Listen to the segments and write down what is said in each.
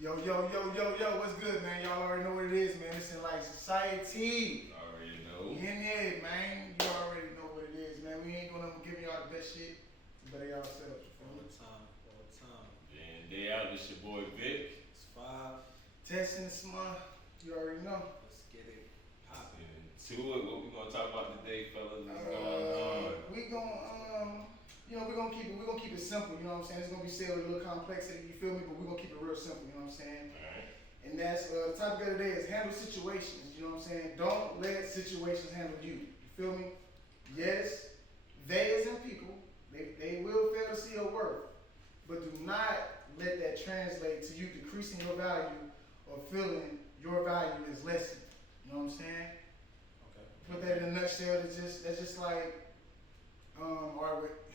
Yo, what's good, man? Y'all already know what it is, man. It's Enlightened Society. Already know. We in there, man. You already know what it is, man. We ain't gonna give y'all the best shit. You better yourselves. All the time. Day in, day out, this your boy Vic. It's 5. Testing the smart. You already know. Let's get it Let's popping. get into it. What we gonna talk about today, fellas? What's going on? We're gonna keep it simple, you know what I'm saying? It's gonna be said with a little complexity, you feel me? But we're gonna keep it real simple, you know what I'm saying? Alright. And that's the topic of the day is handle situations, you know what I'm saying? Don't let situations handle you. You feel me? Yes, they as in people, they will fail to see your worth. But do not let that translate to you decreasing your value or feeling your value is lessened. You know what I'm saying? Okay. Put that in a nutshell, that's just like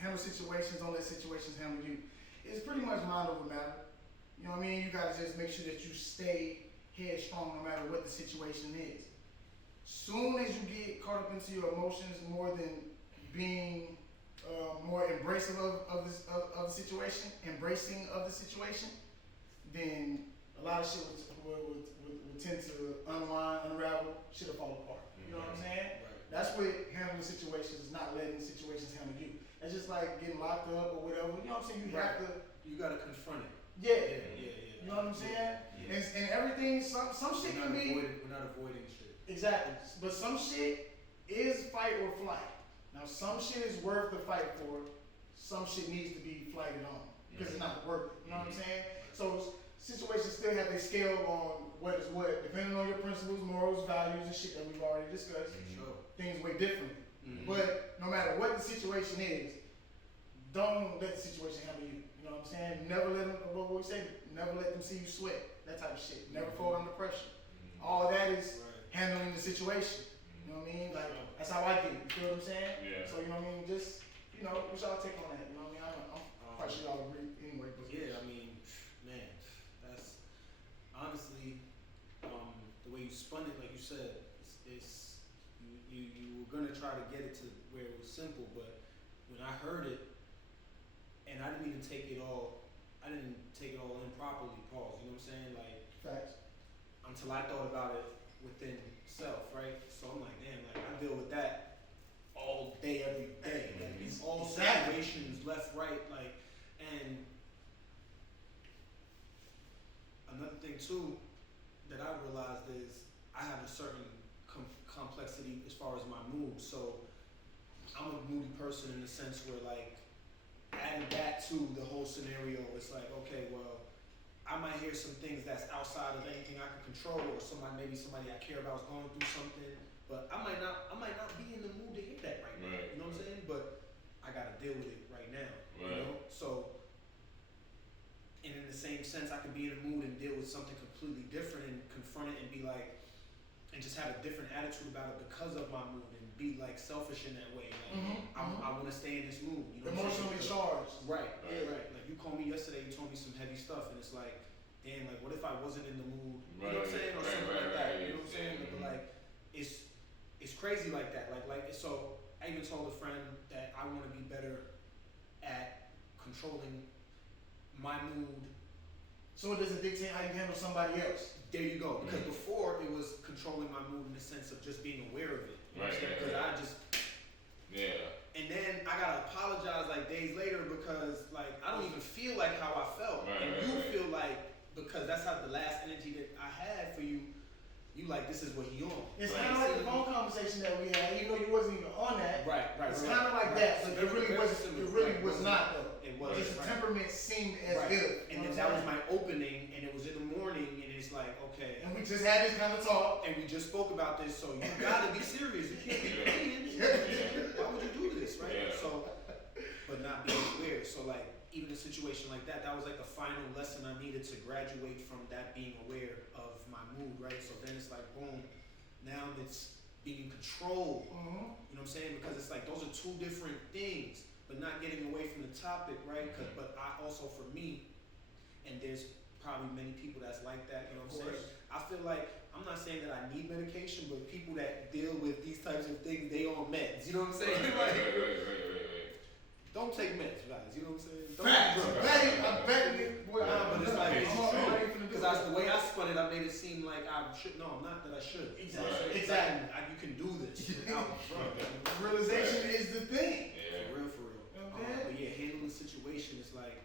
handle situations, don't let situations handle you. It's pretty much mind over matter. You know what I mean? You gotta just make sure that you stay headstrong no matter what the situation is. Soon as you get caught up into your emotions more than being more embracing of the situation, then a lot of shit would tend to unravel, shit'll fall apart. You know what I'm saying? Right. That's what handling situations is, not letting situations handle you. It's just like getting locked up or whatever. You know what I'm saying? You have to. You gotta confront it. Yeah. Yeah. You know what I'm saying? Yeah. And everything. Some shit can be. We're not avoiding shit. Exactly. But some shit is fight or flight. Now some shit is worth the fight for. Some shit needs to be flighted on because it's not worth it. You know what I'm saying? So situations still have a scale on what is what, depending on your principles, morals, values, and shit that we've already discussed. Sure. Things way differently. Mm-hmm. But no matter what the situation is, don't let the situation handle you. You know what I'm saying? Never let them, what we say, never let them see you sweat. That type of shit. Never fold under pressure. All that is handling the situation. You know what I mean? Like, that's how I get it. You feel what I'm saying? Yeah. So, you know what I mean? Just, what's y'all take on that? You know what I mean? I'm quite sure y'all agree anyway. But Yeah, I mean, man, that's honestly the way you spun it, like you said, it's you were gonna try to get it to where it was simple, but when I heard it, and I didn't take it all in properly. Pause. You know what I'm saying? Like, facts. until I thought about it within self, right? So I'm like, damn, like I deal with that all day, every day. Like it's all situations, left, right, like, and another thing too that I realized is I have a certain complexity as far as my mood. So I'm a moody person in the sense where, like, adding that to the whole scenario, it's like, okay, well, I might hear some things that's outside of anything I can control, or maybe somebody I care about is going through something, but I might not be in the mood to hear that right now. You know what I'm saying? But I gotta deal with it right now. You know? So, and in the same sense, I can be in the mood and deal with something completely different and confront it and be like, and just have a different attitude about it because of my mood and be like selfish in that way. Like, I want to stay in this mood. You know, emotionally charged. Right. Like you called me yesterday, you told me some heavy stuff, and it's like, damn, like what if I wasn't in the mood? You know what I'm saying, or something like that. You know what I'm saying? But like, it's crazy like that. Like so. I even told a friend that I want to be better at controlling my mood. So it doesn't dictate how you handle somebody else. There you go. Because before it was controlling my mood in the sense of just being aware of it. You know what I'm saying? Because I just. Yeah. And then I gotta apologize like days later because like I don't even feel like how I felt. You feel like, because that's how the last energy that I had for you, you like, this is what he on. It's kind of like the phone conversation that we had, even though you wasn't even on that. Right. It's kind of like that, but it really was not though. It was. Just the temperament seemed as good. And then that was my opening, and it was in the morning, and it's like, okay. And we just had this kind of talk. And we just spoke about this, so you gotta be serious. You can't be playing. Why would you do this, right? Yeah. So, but not being aware. So like, even a situation like that, that was like the final lesson I needed to graduate from, that being aware of my mood, right? So then it's like, boom, now it's being in control. You know what I'm saying? Because it's like, those are two different things, but not getting away from the topic, right? But I also, for me, and there's probably many people that's like that, you know what I'm saying? I feel like, I'm not saying that I need medication, but people that deal with these types of things, they on meds, you know what I'm saying? Right. Don't take meds, guys. You know what I'm saying? Facts. I'm betting it. But it's like, because I made it seem like I should. No, I'm not that I should. Exactly. Right. Exactly. You can do this without front. Realization is the thing. Yeah. For real, for real. You know what I'm saying? But yeah, handling the situation is like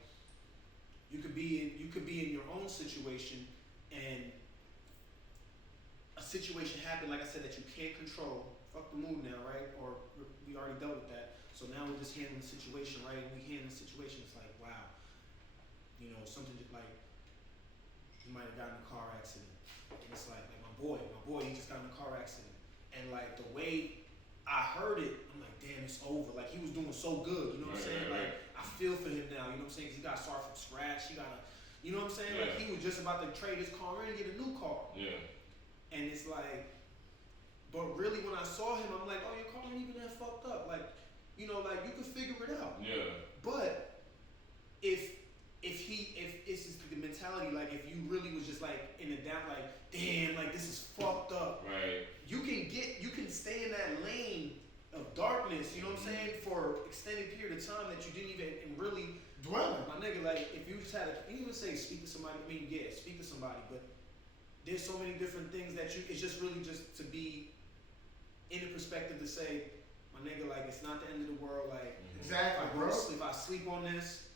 you could be in your own situation and a situation happened, like I said, that you can't control. Fuck the mood now, right? Or we already dealt with that. So now we're just handling the situation, right? And we handle the situation. It's like, wow, you know, something just like you might have gotten in a car accident. And it's like my boy, he just got in a car accident. And like the way I heard it, I'm like, damn, it's over. Like he was doing so good, you know what I'm saying? Like I feel for him now, you know what I'm saying? 'Cause he got to start from scratch. He got to, you know what I'm saying? Like he was just about to trade his car in and get a new car. Yeah. And it's like, but really when I saw him, I'm like, oh, your car ain't even that fucked up. Like, you know, like you can figure it out. Yeah. But if it's just the mentality, like if you really was just like in the down, like, damn, like this is fucked up. Right. You can stay in that lane of darkness, you know what I'm saying, for extended period of time that you didn't even really Dwelling. my nigga, like if you just had you even say speak to somebody, I mean yeah, speak to somebody, but there's so many different things that it's just really just to be in the perspective to say, my nigga, like it's not the end of the world, like Exactly, if I go bro. to sleep, I sleep on this,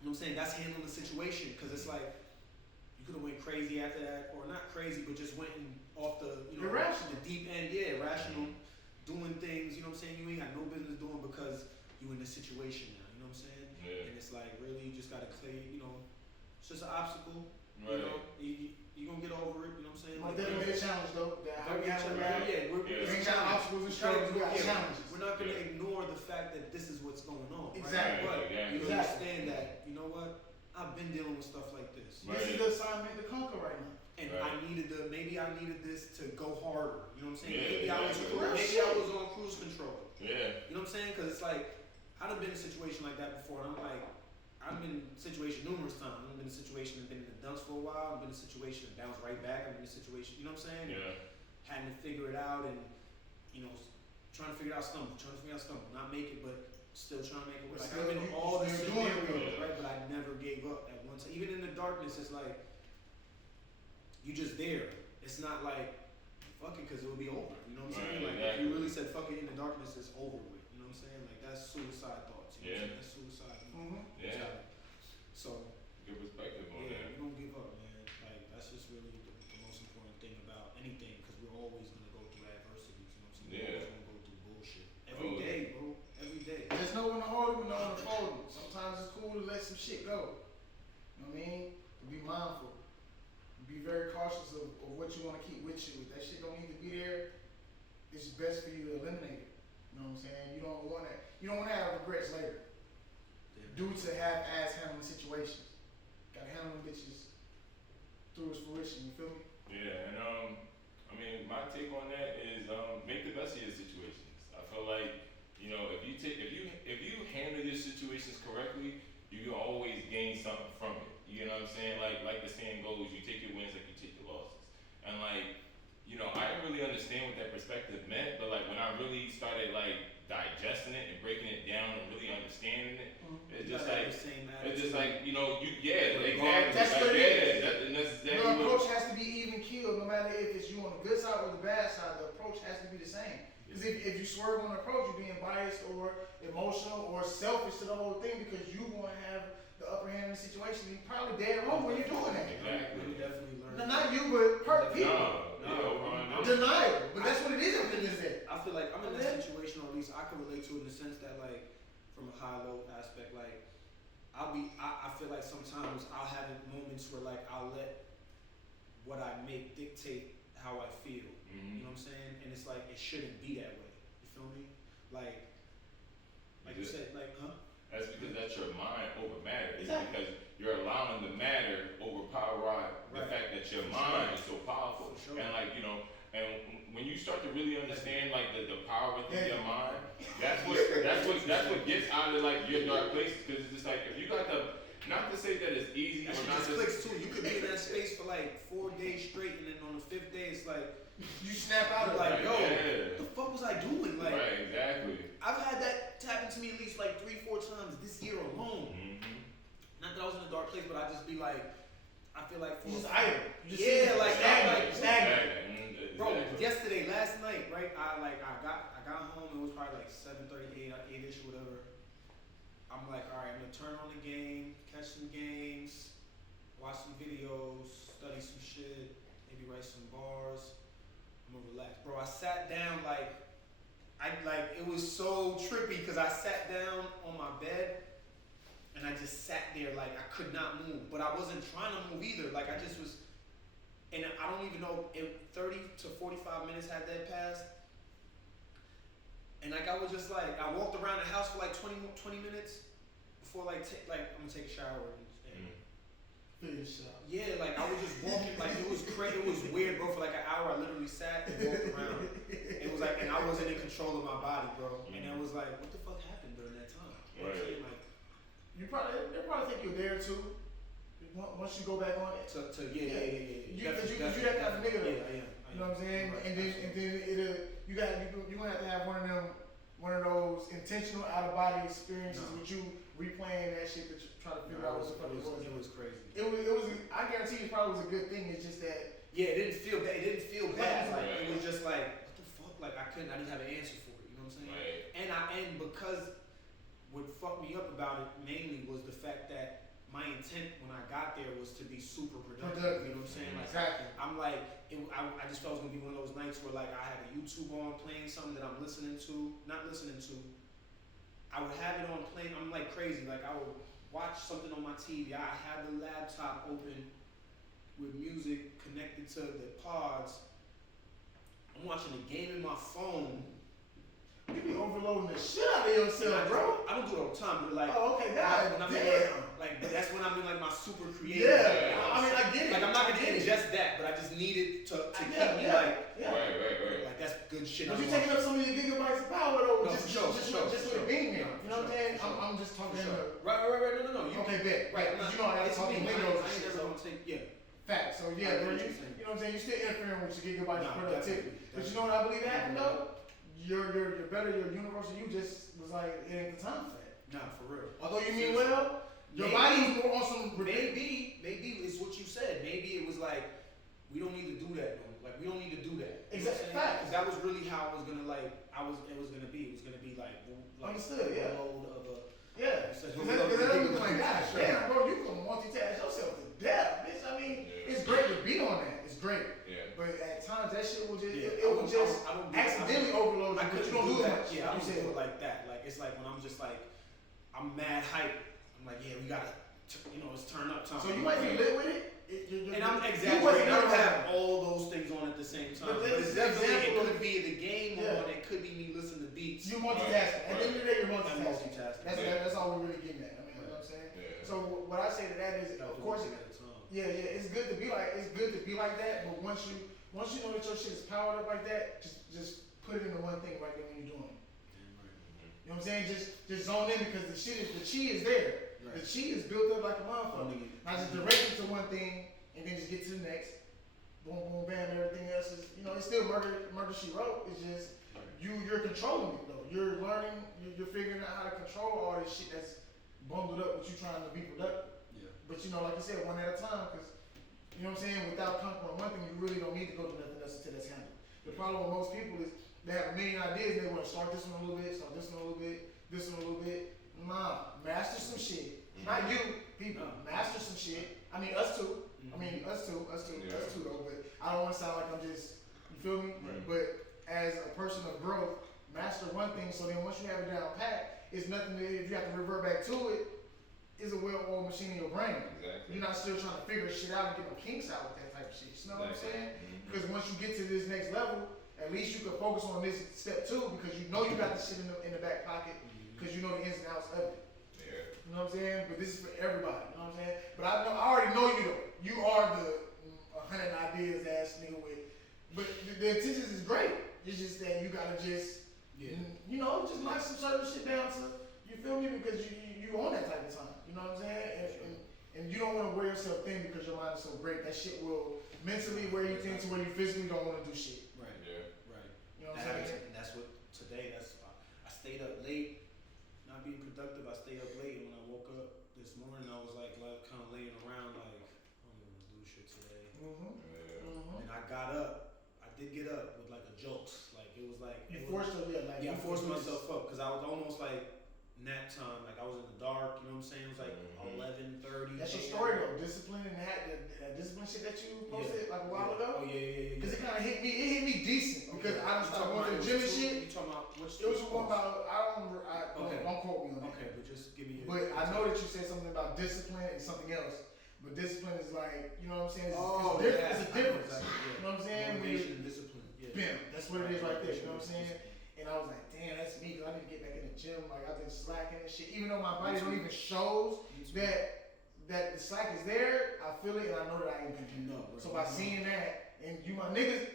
you know what I'm saying, that's handling the situation, because it's like, you could have went crazy after that, or not crazy, but just went off the, you know, Irrational. the deep end, yeah, irrational, doing things, you know what I'm saying, you ain't got no business doing because you in this situation now, you know what I'm saying? Yeah. And it's like, really, you just gotta clear, you know, it's just an obstacle, Right. you know, you gonna get over it, you know what I'm saying? Might Like, definitely be a challenge though. That how we very handle challenging. that. Yeah, we're Yeah. it's We a ain't got challenge. obstacles and struggles, we got Yeah, challenges. we're not gonna Yeah. ignore the fact that this is what's going on. Right? Exactly. But Exactly. you Exactly. understand that, you know what? I've been dealing with stuff like this. Right. This is the assignment to conquer right now. And Right. maybe I needed this to go harder. You know what I'm saying? Yeah, maybe exactly. maybe I was on cruise control. Yeah. You know what I'm saying? Because it's like, I've been in a situation like that before, and I'm like, I've been in a situation numerous times. I've been in a situation and been in the dumps for a while. I've been in a situation and bounced right back. I've been in a situation, you know what I'm saying? Yeah. Having to figure it out and, you know, trying to figure it out, stumble, not make it, but still trying to make it work. Like, Still, I've been in you all the still doing it, scenarios, yeah. right? But I never gave up at one time. Even in the darkness, it's like, you just there. It's not like, fuck it, because it will be over. You know what I'm saying? Right, Like, exactly. if you really said, fuck it, in the darkness, it's over with. You know what I'm saying? Like, that's suicide thoughts. You know what I'm saying? That's suicide. Mm-hmm. Yeah. So, Good perspective on yeah, that. we don't give up, man. Like, that's just really the most important thing about anything, because we're always going to go through adversities, you know what I'm saying? Yeah. We're always going to go through bullshit. Every Oh. day, bro. Every day. There's no one to hold it, but no one to fold it. Sometimes it's cool to let some shit go. You know what I mean? To be mindful. Be very cautious of what you want to keep with you. If that shit don't need to be there, it's best for you to eliminate it. You know what I'm saying? You don't want to have regrets later. Due to half-ass handling situations. Gotta handle them bitches through its fruition, you feel me? Yeah, and I mean, my take on that is make the best of your situations. I feel like, you know, if you handle your situations correctly, you can always gain something from it. You know what I'm saying? Like the saying goes, you take your wins like you take your losses. And like, you know, I didn't really understand what that perspective meant, but like when I really started like digesting it and breaking it down and really understanding it, it's just like, you know, exactly. That's like, what it is. and that's exactly Your what. approach has to be even keeled, no matter if it's you on the good side or the bad side. The approach has to be the same. Because if you swerve on the approach, you're being biased or emotional or selfish to the whole thing because you want to have the upper hand in the situation. You're probably dead wrong when you're doing that. Exactly. We definitely learned. No, not you, but people. No. Denial. But that's what it is at the end of the day. I feel like I'm in that situation, or at least I can relate to it in the sense that, like, from a high-low aspect, like, I feel like sometimes I'll have moments where, like, I'll let what I make dictate how I feel. Mm-hmm. You know what I'm saying? And it's like, it shouldn't be that way. You feel me? Like you said, like, huh? That's because that's your mind over matter. It's Exactly. because you're allowing the matter overpower the Right. fact that your For mind sure. is so powerful. For sure. And like, you know, and when you start to really understand like the power within your mind, that's what gets out of like your dark places. Because it's just like if you got the, not to say that it's easy That or shit not just to clicks too. You could be in that space for like 4 days straight, and then on the 5th day, it's like, You snap out of like, it. yo, yeah. what the fuck was I doing? Like, Right, exactly. I've had that happen to me at least like 3-4 times this year alone. Mm-hmm. Not that I was in a dark place, but I just be like, I feel like You just idle. You just Yeah, sitting like, stagnant. Exactly. bro, yesterday, last night, right? I got home. It was probably like 7:30, 8ish, whatever. I'm like, all right, I'm gonna turn on the game, catch some games, watch some videos, study some shit, maybe write some bars. I'm gonna relax, bro. I sat down it was so trippy because I sat down on my bed and I just sat there like I could not move, but I wasn't trying to move either. Like I just was, and I don't even know if 30 to 45 minutes had that passed. And like I was just like, I walked around the house for like 20 minutes before I'm gonna take a shower and Finish up. yeah, like I was just walking, like it was crazy, it was weird, bro. For like an hour, I literally sat and walked around. It was like, and I wasn't in control of my body, bro. And it was like, what the fuck happened during that time? Right. Like, They'll probably think you're there too. Once you go back on it. yeah. Because you that kind of nigga though. Yeah. You know what I'm saying? Right, and then you're gonna have to have one of those intentional out of body experiences with you replaying that shit that you try to figure out what the fuck it was. It was crazy. It was. I guarantee you, it probably was a good thing. It's just that. Yeah, it didn't feel bad. It didn't feel bad. Like Right. it was just like, what the fuck? Like I didn't have an answer for it. You know what I'm saying? Right. And because what fucked me up about it mainly was the fact that my intent when I got there was to be super productive. You know what I'm saying? Like Exactly. I'm like, I just felt it was gonna be one of those nights where like I had a YouTube on playing something that I'm not listening to. I would have it on playing. I'm like crazy. Like I would watch something on my TV. I have the laptop open with music connected to the pods. I'm watching a game in my phone. You be overloading the shit out of yourself, bro. I don't do it all the time, but like, Okay, when I'm damn. like, that's when I'm in like my super creative. Yeah, I mean, I get it. Like I'm not gonna get ingest that, but I just need it to keep me Right. like that's good shit. But you taking up some of your gigabytes of power though, No, just for sure. with it being there. You know what I'm saying? For sure. I'm just talking. Right. No. Okay, bet. Right. Because you know I gotta It's talk me. in I lingo and ain't shit. never So gonna take fact. So I yeah, get bro, what you you're saying. know what I'm saying? You still interfering with your gigabytes of Nah, productivity. definitely. But you know what I believe happened though? Your universal you just was like, it ain't the time for that. Nah, for real. Although you mean well, your Maybe- body was more on some Maybe it's what you said. Maybe it was like we don't need to do that. No. Like we don't need to do that. You know what I'm Exactly. saying? 'Cause that was really how it was gonna like. It was gonna be. It was gonna be like Understood, yeah. a load of a. Yeah. So Because that was like, God Sure. damn, bro, you can multitask yourself to death, bitch. I mean, it's great to be on that. It's great. Yeah. But at times that shit will just, Yeah, it will just I don't do accidentally overload you, I but you couldn't don't do that. much. Yeah, I You don't said. do it like that. Like it's like when I'm just like, I'm mad hype. I'm like, yeah, we gotta, it's turn up time. So you might be lit with it. And I'm you exaggerating. wasn't I don't gonna have all those things on at the same time. But But this it's is an definitely, example it of- could be the game Yeah. on. It could be me listening to beats. You multitasking. At the end of the day, you're I'm multitasking. multitasking. That's all we're really getting at. I mean, you know what I'm saying? Yeah. So what I say to that is, of course, yeah, it's good to be like that. But once you know that your shit is powered up like that, just put it into one thing right there when you're doing it. You know what I'm saying? Just zone in because the chi is there. Right. The chi is built up like a motherfucker. Owning it. Not just direct it to one thing and then just get to the next. Boom, boom, bam. Everything else is, it's still murder she wrote. It's just you're controlling it though. You're learning. You're figuring out how to control all this shit that's bundled up with you trying to be productive. Yeah. But like you said, one at a time, because you know what I'm saying. Without conquering one thing, you really don't need to go to nothing else until that's handled. The problem with most people is they have a million ideas. And they want to start this one a little bit, start this one a little bit, this one a little bit. Nah, master some shit. Not you, people. Master some shit. I mean, us too. I mean, us too though. But I don't want to sound like I'm just, you feel me? Right. But as a person of growth, master one thing. So then once you have it down pat, it's nothing. If you have to revert back to it, it's a well-oiled machine in your brain. Exactly. You're not still trying to figure shit out and get no kinks out with that type of shit. You know what I'm saying? Mhm. Because once you get to this next level, at least you can focus on this step 2 because you know you got the shit in the back pocket because you know the ins and outs of it. Yeah. You know what I'm saying? But this is for everybody. You know what I'm saying? But I already know you though. You are the 100 ideas ass nigga with. But the intentions is great. It's just that you gotta just, just knock some certain shit down to, you feel me? Because you on that type of time. You know what I'm saying? And you don't want to wear yourself thin because your mind is so great. That shit will mentally wear you thin to where you physically don't want to do shit. Right. Yeah. Right. You know what I'm saying? And that's what today. I stayed up late, not being productive. I stayed up late, and when I woke up this morning, I was like kind of laying around, like I don't know what to do. got up. I did get up with like a jokes. Like it was like You forced her, I forced myself up because I was almost like nap time. Like I was in the dark. You know what I'm saying? It was like 11:30. That's your story though. Discipline and that discipline shit that you posted like a while ago. Oh yeah. Because it kind of hit me. It hit me decent because I was started going to the gym and shit. You talking about which? It was one about I don't remember. Don't quote me on that. Okay, but just give me. But I know that you said something about discipline and something else. But discipline is like, you know what I'm saying? It's a difference. You know what I'm saying? Motivation and discipline. Bam, that's what it is right there. You know what I'm saying? And I was like, damn, that's me, because I need to get back in the gym. Like, I've been slacking and shit. Even though my body don't even shows that the slack is there, I feel it and I know that I ain't been doing it. So by seeing that, and you my niggas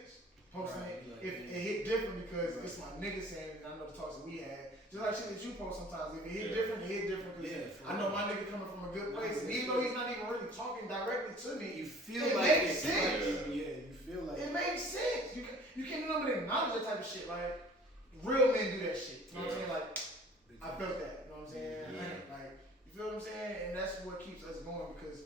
posting it, it hit different because it's my niggas saying it, and I know the talks that we had. Just like shit that you post sometimes. If it hit different, it hit different because I know my nigga coming from a good place. And even though he's not even really talking directly to me, you feel it like makes sense. Yeah, you feel like it makes sense. You can't remember to acknowledge that type of shit. Like real men do that shit. You know what I'm saying? Like I felt that. You know what I'm saying? Yeah. Like you feel what I'm saying? And that's what keeps us going because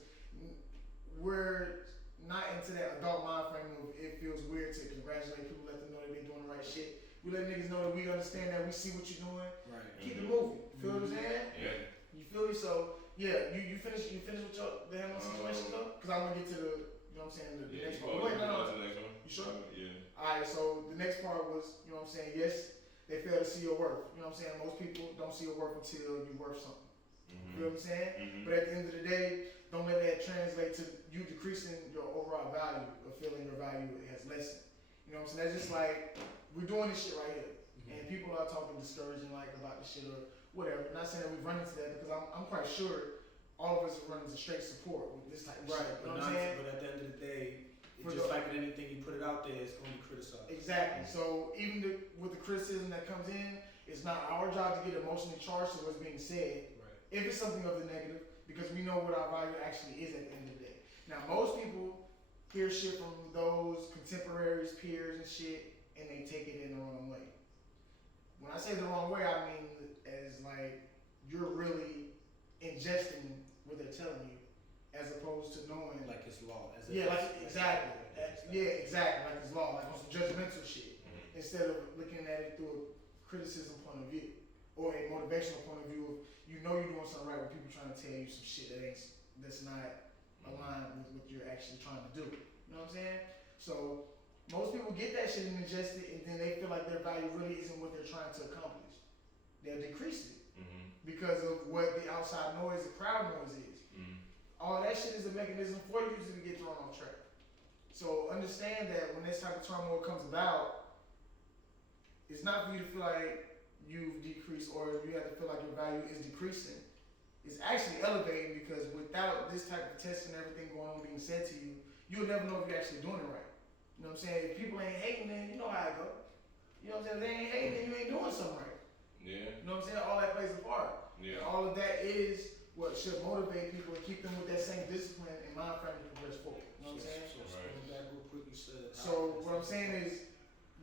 we're not into that adult mind frame of it feels weird to congratulate people, let them know that they're doing the right shit. We let niggas know that we understand that we see what you're doing. Right. Keep it moving. You feel what I'm saying? Yeah. You feel me? So yeah, you finish with the handling situation though? Because I'm gonna get to the you know what I'm saying the next part. Wait, no. The next one. You sure? Yeah. Alright, so the next part was, you know what I'm saying, yes, they fail to see your worth. You know what I'm saying? Most people don't see your worth until you're worth something. You know what I'm saying? But at the end of the day, don't let that translate to you decreasing your overall value or feeling your value has lessened. You know what I'm saying? That's just like, we're doing this shit right here. And people are talking discouraging like about this shit or whatever. Not saying that we've run into that because I'm quite sure all of us are running into straight support with this type of shit. You know what I'm saying? But at the end of the day, just like in anything you put it out there, it's going to be criticized. Exactly. So even with the criticism that comes in, it's not our job to get emotionally charged to what's being said. Right. If it's something of the negative, because we know what our value actually is at the end of the day. Now, most people hear shit from those contemporaries, peers, and shit, and they take it in the wrong way. When I say the wrong way, I mean as like you're really ingesting what they're telling you, as opposed to knowing like it's law. Exactly. Like it's law, like on some judgmental shit, instead of looking at it through a criticism point of view or a motivational point of view of you know you're doing something right when people trying to tell you some shit that's not aligned with what you're actually trying to do. You know what I'm saying? So most people get that shit and ingest it, and then they feel like their value really isn't what they're trying to accomplish. They'll decrease it because of what the outside noise, the crowd noise is. All that shit is a mechanism for you to get thrown off track. So understand that when this type of turmoil comes about, it's not for you to feel like you've decreased or you have to feel like your value is decreasing. It's actually elevating because without this type of test and everything going on being said to you, you'll never know if you're actually doing it right. You know what I'm saying? If people ain't hating, then you know how it go. You know what I'm saying? If they ain't hating, then you ain't doing something right. Yeah. You know what I'm saying? All that plays a part. Yeah. And all of that is what should motivate people and keep them with that same discipline and mind frame to progress forward. You know what I'm saying? So what I'm saying is,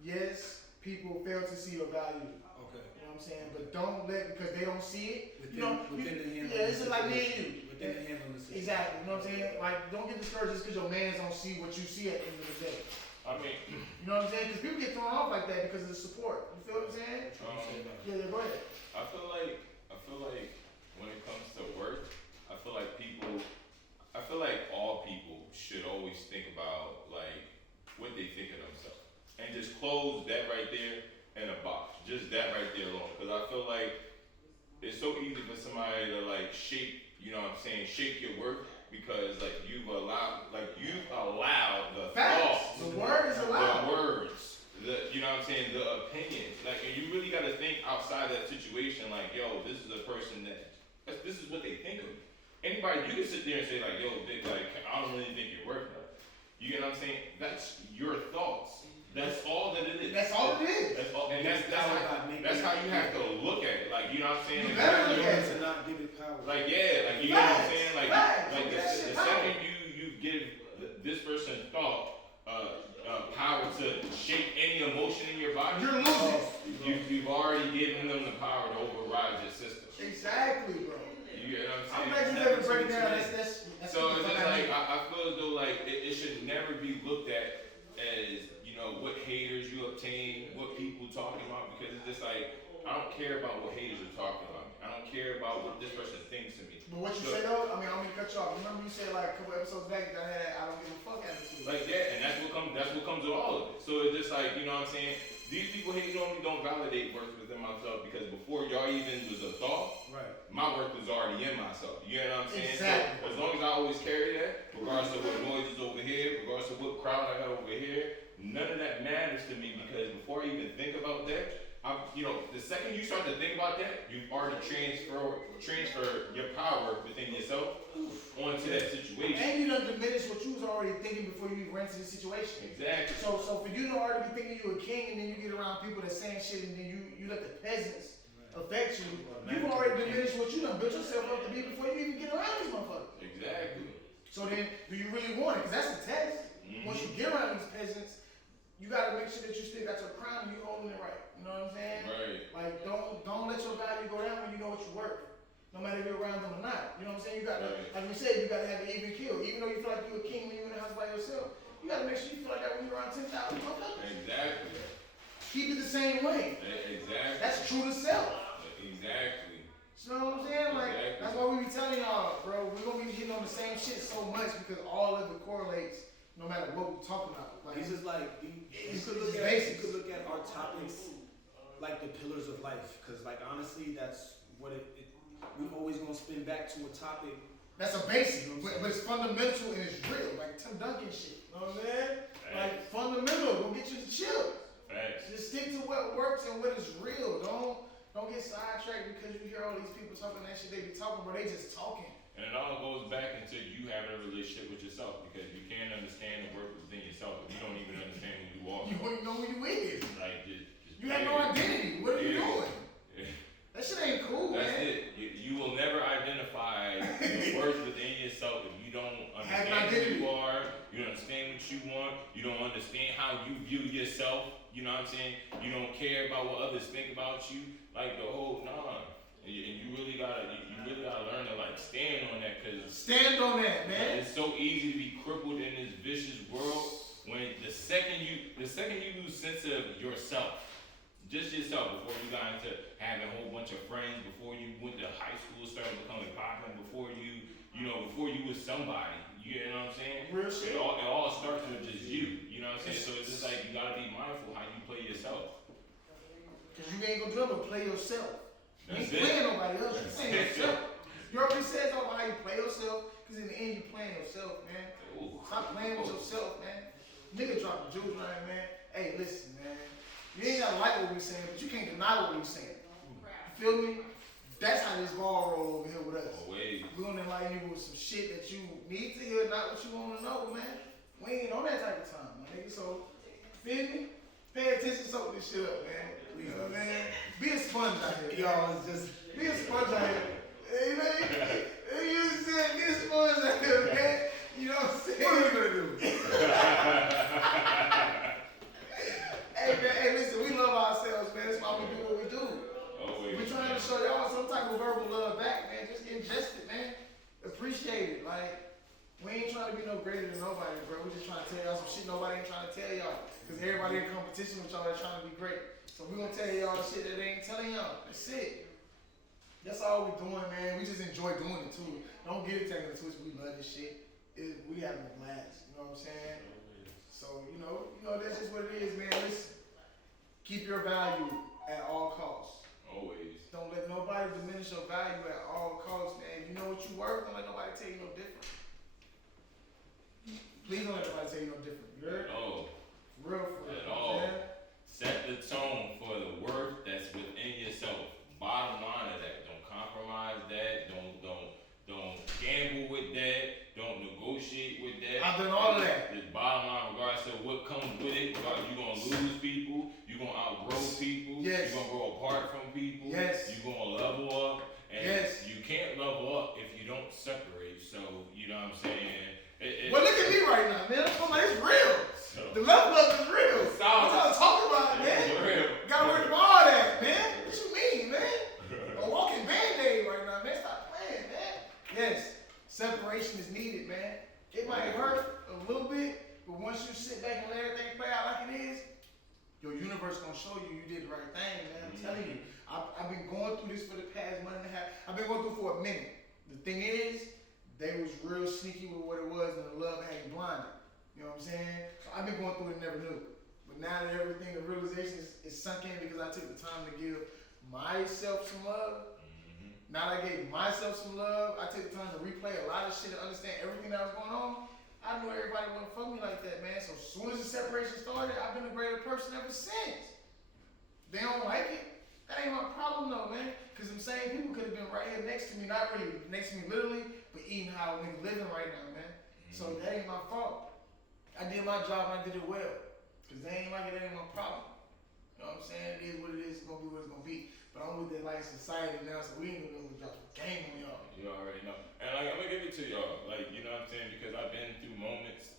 yes, people fail to see your value. Okay. You know what I'm saying? But don't let, because they don't see it. Within the hand. Yeah, this is like me and you. Within the hand of the situation. Exactly. You know what I'm saying? Like, don't get discouraged just because your mans don't see what you see at the end of the day. I mean, you know what I'm saying? Because people get thrown off like that because of the support. You feel what I'm saying? Yeah, go ahead. I feel like when it comes to work, I feel like all people should always think about like what they think of themselves and just close that right there in a box, just that right there alone. Because I feel like it's so easy for somebody to like shape, you know what I'm saying, shape your work because like you've allowed the facts. thoughts, the word is allowed. the words, you know what I'm saying, the opinions. Like, and you really got to think outside that situation. Like, yo, this is a person this is what they think of me. Anybody, you can sit there and say like, yo, like, I don't really think you're worth it. You know what I'm saying? That's your thoughts. That's all that it is. That's all it is. That's all, and that's how you have to look at it. Like, you know what I'm saying? You like, better look at it. To not give it power. Like, yeah, like, you know what I'm saying? Like the shit second you give this person thought, power to shape any emotion in your body, you're losing. You've already given them the power to override your system. Exactly, bro. You get what I'm saying? I'm glad you never break it down. That's so it's just like I feel as though like it should never be looked at as care about what haters are talking about me. I don't care about what this person thinks of me. But what you say though, I mean, I'm gonna cut you off. Remember you said like a couple episodes back that I had I don't give a fuck attitude. Like that, and that's what comes with all of it. So it's just like, you know what I'm saying? These people hating on me don't validate work within myself, because before y'all even was a thought, Right. my work was already in myself. You know what I'm saying? Exactly. So as long as I always carry that, regardless of what noise is over here, regardless of what crowd I got over here, none of that matters to me, because before I even think about that, the second you start to think about that, you've already transfer your power within yourself onto that situation. And you done diminished what you was already thinking before you even ran into the situation. Exactly. So for you to already be thinking you a king, and then you get around people that saying shit, and then you let the peasants affect you, you've already diminished what you done built yourself up to be before you even get around these motherfuckers. Exactly. So then, do you really want it? Because that's a test. Once you get around these peasants, you gotta make sure that you still got your crown and you holding it right. You know what I'm saying? Right. Like don't let your value go down when you know what you're worth. No matter if you're around them or not. You know what I'm saying? You gotta, like we said, you gotta have an even kill. Even though you feel like you're a king when you're in the house by yourself, you gotta make sure you feel like that when you're around 10,000 motherfuckers. Exactly. Keep it the same way. Exactly. That's true to self. Exactly. You know what I'm saying? Like, Exactly. that's why we be telling y'all, bro, we're gonna be hitting on the same shit so much because all of it correlates no matter what we're talking about. Like, It's just like you could look at our topics like the pillars of life, because like honestly, that's what we're always gonna spin back to a topic. that's a basic, but it's fundamental and it's real, like Tim Duncan shit. You know what I'm saying? Like fundamental, will get you to chill. Facts. Just stick to what works and what is real. Don't get sidetracked because you hear all these people talking that shit they be talking, but they just talking. And it all goes back into you having a relationship with yourself, because you can't understand the work within yourself if you don't even understand who you are. You don't even know who you is. Like just You have no identity. What are you doing? Yeah. That shit ain't cool, That's man. it. You will never identify the worth within yourself if you don't Have an understand who identity. you are, you don't understand what you want, you don't understand how you view yourself, you know what I'm saying? You don't care about what others think about you, like the whole, nah. And you really gotta learn to like stand on that, cause Stand on that, man. it's so easy to be crippled in this vicious world when the second you lose sense of yourself, just yourself, before you got into having a whole bunch of friends, before you went to high school, started becoming popular, before you was somebody, you know what I'm saying? Real shit. It all starts with just you know what I'm saying? So it's just like you gotta be mindful how you play yourself. Cause you ain't gonna do it but play yourself. You ain't That's it. playing nobody else, you That's playing it. yourself. You already said something about how you play yourself, cause in the end you playing yourself, man. Ooh. Stop playing with yourself, man. Nigga dropping jewels right, man. Hey, listen, man. You ain't gotta like what we saying, but you can't deny what we saying. You feel me? That's how this ball roll over here with us. Always. We're gonna enlighten you with some shit that you need to hear, not what you wanna know, man. We ain't on that type of time, my nigga. So, feel me? Pay attention, soak this shit up, man. You know what I mean? Be a sponge out here. Y'all is just Be a sponge out here. Hey, man. You said be a sponge out here, man. You know what I'm saying? what are we gonna do? Hey, listen, we love ourselves, man. That's why we do what we do. Always. We're trying to show y'all some type of verbal love back, man. Just ingest it, man. Appreciate it. Like, we ain't trying to be no greater than nobody, bro. We just trying to tell y'all some shit nobody ain't trying to tell y'all. Because everybody in competition with y'all that's trying to be great. So we gonna tell y'all the shit that they ain't telling y'all. That's it. That's all we doing, man. We just enjoy doing it too. Don't get it taken to us. We love this shit. We having a blast. You know what I'm saying? So, you know, that's just what it is, man. Listen, keep your value at all costs. Always. Don't let nobody diminish your value at all costs, man. You know what you worth, don't let nobody tell you no different. Please don't let nobody tell you no different. You heard? Oh. Real for real. At all. Man. Set the tone for the worth that's within yourself. Bottom line of that. Don't compromise that. Don't gamble with that. Don't negotiate with that. I've done all of that. The bottom line, regardless of what comes with it, regardless, you're gonna lose people. You're gonna outgrow people. Yes. You're gonna grow apart from people. Yes. You're gonna level up. And Yes. you can't level up if you don't separate. So you know what I'm saying. Well, look at me right now, man. I'm like, it's real. The level up is real. It's That's what I'm talking about, man. It's real. Gotta work for all that, man. What you mean, man? A walking band-aid right now, man. Stop playing, man. Yes, separation is needed, man. It might hurt a little bit, but once you sit back and let everything play out like it is, your universe universe gonna show you did the right thing, man. I'm telling you. I've been going through this for the past month and a half. I've been going through for a minute. The thing is, they was real sneaky with what it was, and the love had you blinded. You know what I'm saying? So I've been going through it and never knew. But now that everything, the realization is sunk in because I took the time to give myself some love. Now that I gave myself some love, I took the time to replay a lot of shit and understand everything that was going on. I knew everybody wouldn't fuck me like that, man. So as soon as the separation started, I've been a greater person ever since. They don't like it. That ain't my problem though, man. Cause them same people could have been right here next to me, not really next to me literally, but eating how we living right now, man. So that ain't my fault. I did my job and I did it well. Cause they ain't like it, that ain't my problem. You know what I'm saying? It is what it is, it's gonna be what it's gonna be. But I'm with that like society now, so we ain't gonna drop some game on y'all. You already know. And like, I'm gonna give it to y'all. Like, you know what I'm saying? Because I've been through moments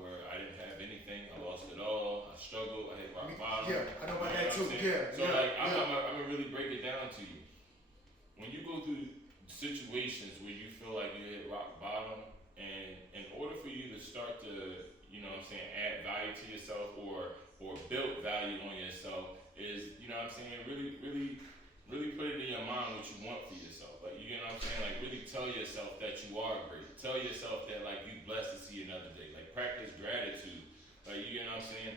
where I didn't have anything. I lost it all. I struggled. I hit rock bottom. Yeah, I know about that too. Yeah. So like, I'm gonna really break it down to you. When you go through situations where you feel like you hit rock bottom, and in order for you to start to, you know what I'm saying, add value to yourself or build value on yourself is, you know what I'm saying, really put it in your mind what you want for yourself. Like, you know what I'm saying? Like, really tell yourself that you are great. Tell yourself that, like, you blessed to see another day. Like, practice gratitude. Like, you know what I'm saying?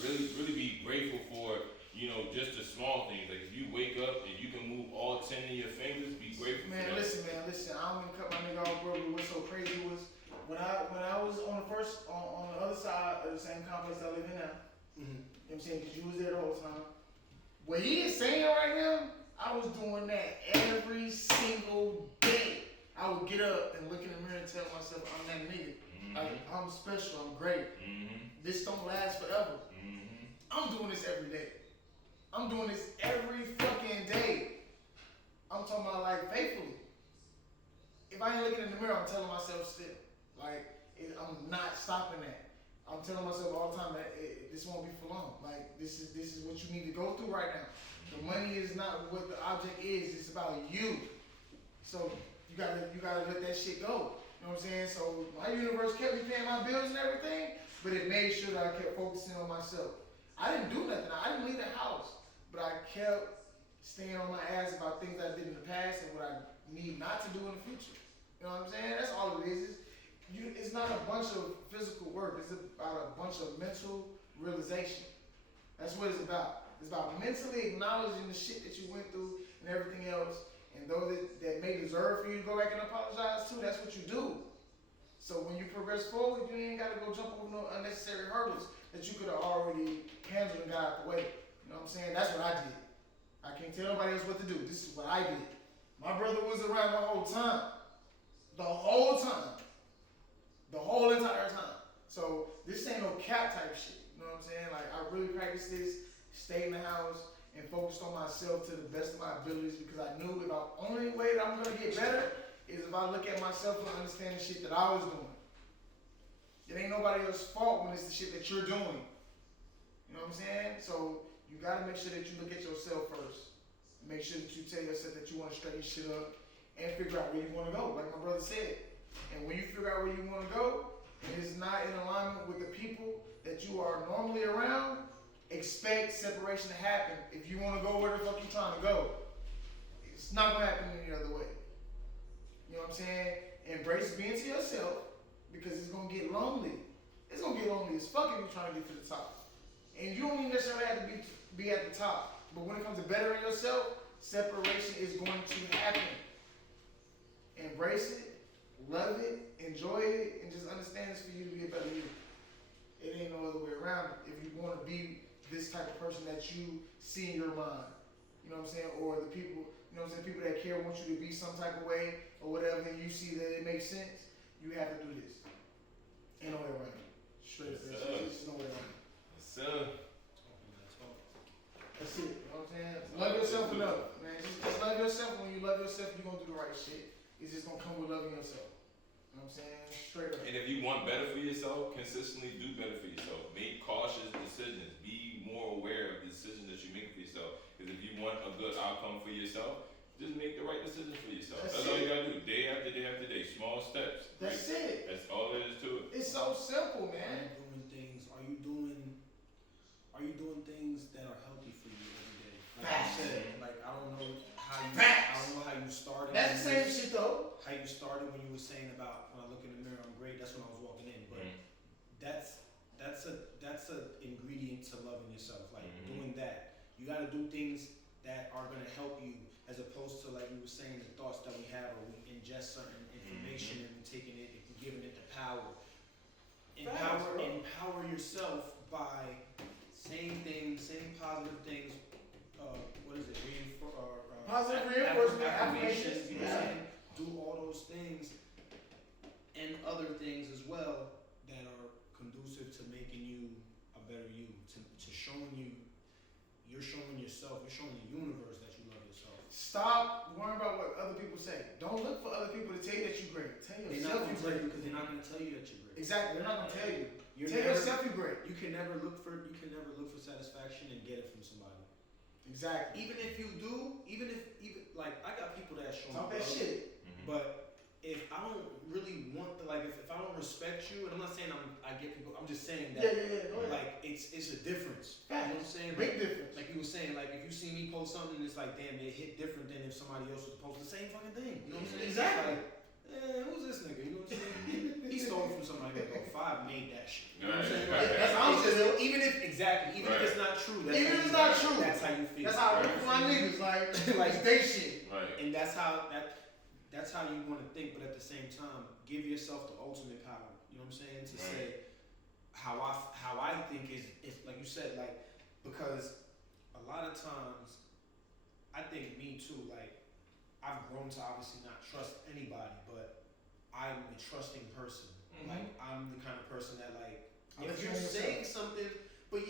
Really be grateful for, you know, just the small things. Like, if you wake up and you can move all 10 of your fingers, be grateful for that. Man, listen. I don't mean to cut my nigga off, bro, but what's so crazy was when I was on the other side of the same complex I live in now. You know what I'm saying? Because you was there the whole time. What he is saying right now, I was doing that every single day. I would get up and look in the mirror and tell myself I'm that nigga. Like, I'm special, I'm great. This don't last forever. I'm doing this every day. I'm doing this every fucking day. I'm talking about like faithfully. If I ain't looking in the mirror, I'm telling myself still. Like, I'm not stopping that. I'm telling myself all the time that this won't be for long. Like, this is what you need to go through right now. The money is not what the object is. It's about you. So you gotta let that shit go. You know what I'm saying? So my universe kept me paying my bills and everything, but it made sure that I kept focusing on myself. I didn't do nothing. I didn't leave the house, but I kept staying on my ass about things I did in the past and what I need not to do in the future. You know what I'm saying? That's all it is. It's not a bunch of physical work. It's about a bunch of mental realization. That's what it's about. It's about mentally acknowledging the shit that you went through and everything else. And those that may deserve for you to go back and apologize to, that's what you do. So when you progress forward, you ain't got to go jump over no unnecessary hurdles that you could have already handled and got out the way. You know what I'm saying? That's what I did. I can't tell nobody else what to do. This is what I did. My brother was around the whole time. The whole time. The whole entire time. So this ain't no cap type shit. You know what I'm saying? Like, I really practiced this, stayed in the house, and focused on myself to the best of my abilities because I knew the only way that I'm gonna get better is if I look at myself and understand the shit that I was doing. It ain't nobody else's fault when it's the shit that you're doing. You know what I'm saying? So you gotta make sure that you look at yourself first. Make sure that you tell yourself that you wanna straighten shit up and figure out where you wanna go, like my brother said. And when you figure out where you wanna go, and it's not in alignment with the people that you are normally around, expect separation to happen. If you wanna go where the fuck you trying to go, it's not gonna happen any other way. You know what I'm saying? Embrace being to yourself because it's gonna get lonely. It's gonna get lonely as fuck if you're trying to get to the top. And you don't even necessarily have to be at the top. But when it comes to bettering yourself, separation is going to happen. Embrace it, love it, enjoy it, and just understand it's for you to be a better you. It ain't no other way around it. If you want to be this type of person that you see in your mind, you know what I'm saying? Or the people, you know what I'm saying? People that care want you to be some type of way or whatever, and you see that it makes sense, you have to do this. Ain't no way around it. Straight up. There's no way around it. So, that's it. You know what I'm saying? Love yourself enough, man. Just love yourself. When you love yourself, you're going to do the right shit. It's just going to come with loving yourself. You know what I'm saying? Straight up. and if you want better for yourself, consistently do better for yourself. Make cautious decisions. Be more aware of the decisions that you make for yourself. Because if you want a good outcome for yourself, just make the right decisions for yourself. That's all you gotta do. Day after day after day. Small steps. That's it. That's all there is to it. It's so simple, man. Are you doing things that That's the same shit though. How you started when you were saying about when I look in the mirror, I'm great. That's when I was walking in. But that's a ingredient to loving yourself. Like doing that, you got to do things that are gonna help you, as opposed to like you were saying, the thoughts that we have, or we ingest certain information and we're taking it, if we're giving it the power. Empower yourself by saying things, saying positive things. What is it? Positive reinforcement, affirmations. You know what I'm Yeah. saying? Do all those things and other things as well that are conducive to making you a better you, to showing you, you're showing yourself, you're showing the universe that you love yourself. Stop worrying about what other people say. Don't look for other people to tell you that you're great. Tell They're not yourself going to you're tell you great. because they're not going to tell you that you're great. Exactly, they're not gonna tell you. Tell yourself you're great. You can never look for satisfaction and get it from somebody. Exactly. Even if you do, even like I got people that show Talk me that love, shit. but if I don't really want the, like if I don't respect you, and I'm not saying I get people, I'm just saying that Yeah. Go ahead. like it's a difference. You know what I'm saying? Big Like, difference. like you were saying, like if you see me post something, it's like damn, it hit different than if somebody else was to post the same fucking thing. You know what I'm saying? Exactly. It's like, who's this nigga? You know what I'm saying? He stole from somebody that go 5 made that shit. You know what I'm saying? Right. Like, That's how I'm it's just, feeling. even if it's not true, that's Even how if it's you- not true. that's how you feel. That's how I feel for my niggas. Like it's they shit. Right. And that's how you want to think, but at the same time, give yourself the ultimate power. You know what I'm saying? To say how I think is like you said, like, because a lot of times, I think me too, like, I've grown to obviously not trust anybody, but I'm a trusting person. Like, I'm the kind of person that, like, if you're saying something, but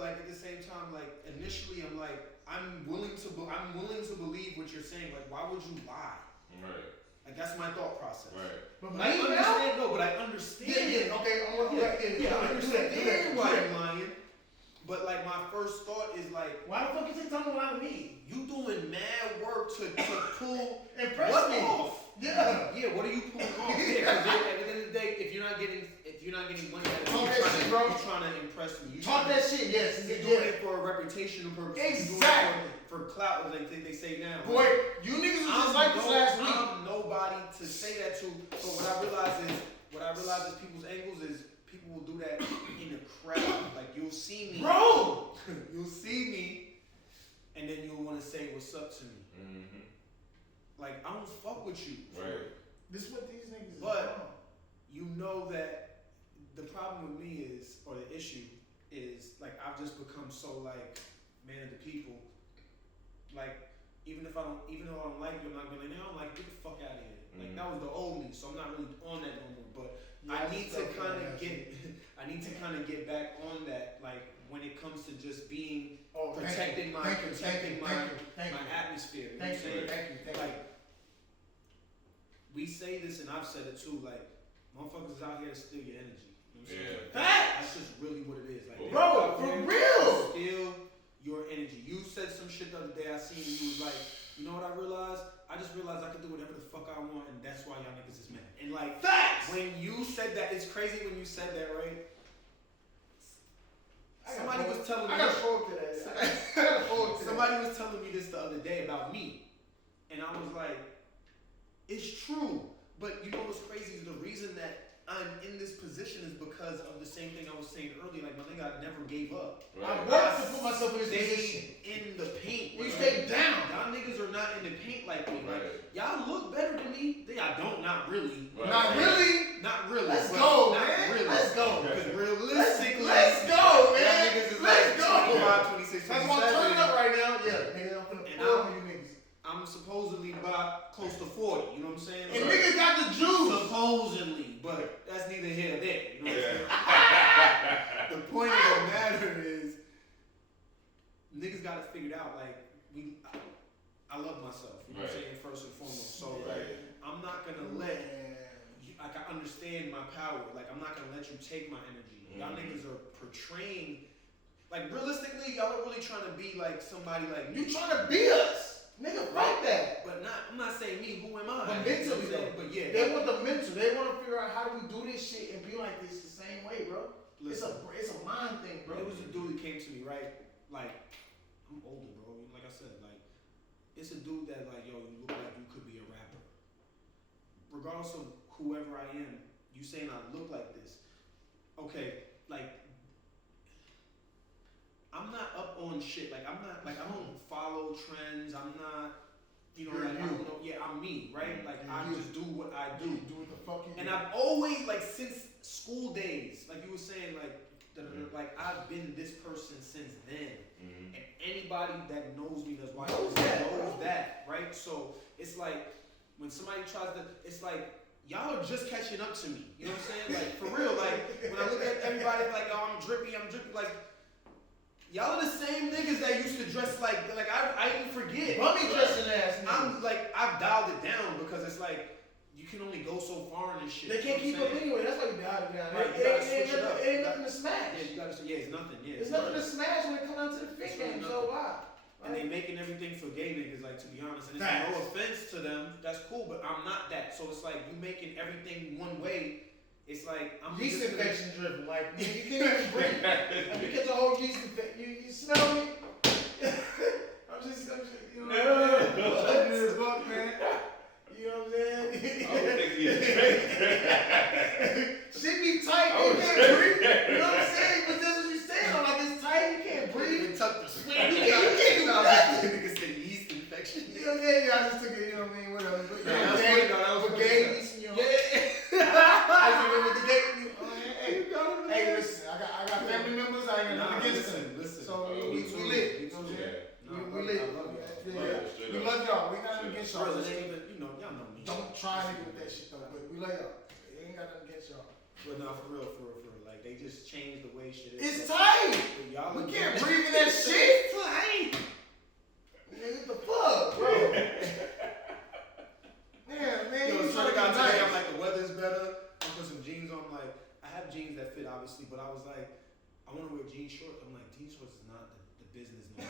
like at the same time, like initially, I'm like, I'm willing to believe what you're saying. Like, why would you lie? Right. Like, that's my thought process. Right. But I understand. No, but I understand. Yeah. Okay. I understand Do that. why I'm lying. But like, my first thought is like, Why the fuck you think something about me? you doing mad work to pull Impress what me. off? Yeah. What are you pulling off? Yeah. 'Cause at the end of the day, if you're not getting money out of it, Talk that shit, bro. you're trying to impress me. Talk that shit. Yes. You're doing it for a reputational purpose. Exactly. You're doing it for clout, like they say now. Boy, you niggas was just like this last week. I'm nobody to say that to. But what I realize is people's angles is people will do that in the crowd. Like, you'll see me, Bro! You'll see me, and then you'll want to say what's up to me. Like, I don't fuck with you. Right. This is what these niggas is But doing. you know that the problem with me is, or the issue is, like, I've just become so like man of the people. Like, even though I don't like you, I'm not gonna like, no, I'm like, get the fuck out of here. Like, that was the old me, so I'm not really on that no more. But Yeah, I need to that's kind okay, of get, I need to kind of get back on that. Like, when it comes to just being protecting my atmosphere. You know what I'm saying? Thank you. Like, we say this, and I've said it too. Like, motherfuckers is out here to steal your energy. You know what I'm saying? Yeah. Like, Facts! that's just really what it is. Like, they're Bro, out for here real! to steal your energy. You said some shit the other day. I seen you was like, you know what I realized? I just realized I can do whatever the fuck I want, and that's why y'all niggas is mad. And like, Facts! when you said that, it's crazy when you said that, right? Somebody was telling me. I got forward to that. Somebody was telling me this the other day about me, and I was like, it's true. But you know what's crazy is the reason that I'm in this position is because of the same thing I was saying earlier. Like, my nigga, I never gave up. Right. I worked to put myself in this position. Stayed in the paint. We right? stayed down. Y'all niggas are not in the paint like me. Right. Like, y'all look better than me. Y'all don't, not really. Right. Not really? Not really. Let's but go, not man. Really. Let's go. Because realistically, Let's go, y'all man. niggas is Let's like go. 25, 26, That's why I'm 27. turning up right now. Yeah, nigga, I'm finna And pull I'm- on you niggas. I'm supposedly about close to 40. You know what I'm saying? And niggas got the juice. Supposedly, but that's neither here nor there. You know what I'm saying? Yeah. The point of the matter is, niggas got it figured out. Like, I love myself. You know what I'm Right. saying? First and foremost. So, Right. like, I'm not gonna like, I understand my power. Like, I'm not gonna let you take my energy. Y'all niggas are portraying, like, realistically, y'all are really trying to be like somebody like You me. trying to beat us. Nigga, fuck that. But I'm not saying me, who am I? But You know mentally, what I'm saying? though. But yeah. They want the mental. They want to figure out how do we do this shit and be like this the same way, bro. Listen. It's a mind thing, bro. There was a dude that came to me, right? Like, I'm older, bro. Like I said, like, it's a dude that like, yo, you look like you could be a rapper. Regardless of whoever I am, you saying I look like this. Okay, like I'm not up on shit. Like I'm not like I don't follow trends. I'm not, you know, You're like I you. don't know. Yeah, I'm me, right? Like You're I you. just do what I do. Do what the fuck you And do. I've always like since school days, like you were saying, like like I've been this person since then. Mm-hmm. And anybody that knows me, that's why Knows knows that, that, right? So it's like when somebody tries to, it's like y'all are just catching up to me. You know what I'm saying? Like for real, like when I look at everybody, like oh I'm drippy, like y'all are the same niggas that used to dress like I even forget. Bummy dressing ass niggas. I'm like I've dialed it down because it's like you can only go so far in this shit. They can't you keep know up what I'm saying? anyway. That's why you dialed it down. Right, you gotta switch it up. It ain't nothing to smash. Yeah, you gotta say, yeah, it's nothing. Yeah, There's nothing to smash when it comes down to the fit It's really game. So nothing. why? And they making everything for gay niggas, like to be honest. And it's Facts. no offense to them, that's cool, but I'm not that. So it's like you making everything one way. It's like I'm Yeast just infection driven. Like you can't even breathe. You get the whole yeast infection. You smell me? I'm just you know what I'm saying? Living in the book, man. You know what I'm saying? I would think he's Shit be tight, you can't breathe. You know what I'm saying? But that's what you're saying. I'm like, it's tight, you can't breathe. tuck the swing. You can't do that. Niggas say yeast infection. You know, yeah, I just took it, you know what I mean? Whatever. But, Yeah, that was funny, though. That was but funny. gay yeast, you know. I just went with the gay. Hey, listen, I got family members. I ain't got nothing against them. Listen. So we lit. You know what I'm saying? We lit. I love you. Yeah. We love y'all. We got nothing against y'all. Brothers ain't even, you know, y'all know me. Don't try to with that shit though. But we love y'all. We ain't got nothing against y'all. But no, for real. Like they just changed the way shit is. It's tight. But y'all We look can't good. breathe in that shit. Tight. Nigga, what the fuck, bro? Man, Yo, you swear to trying God, to be today nice. I'm like the weather's better. I put some jeans on. Like I have jeans that fit obviously, but I was like, I want to wear jean shorts. I'm like, jean shorts is not the business no more.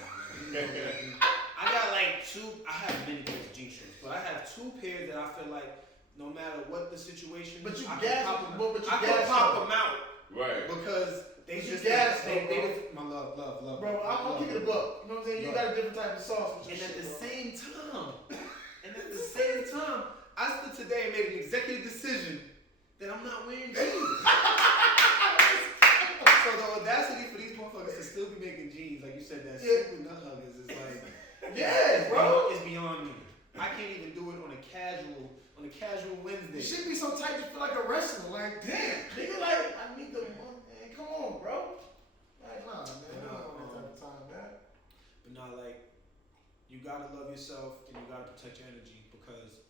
I got like I have many pairs of jean shorts, but I have 2 pairs that I feel like no matter what the situation, But you I gas- can pop them. but you I can gas pop them. them out Right. because they But you just gas they, them, they, bro. my love. Bro, I'm gonna keep it a buck. You know what I'm saying? You Love. got a different type of sauce with your And at shit, the bro. same time, I stood today and made an executive decision that I'm not wearing jeans. So the audacity for these motherfuckers to still be making jeans, like you said, that Yeah. super nut huggers is like, Yeah, bro. it's beyond me. I can't even do it on a casual Wednesday. You should be so tight you feel like a wrestler. Like, damn, nigga, like, I need the man, come on, bro. Like, nah, man, we don't want that type of time, man. But not like, you gotta love yourself and you gotta protect your energy because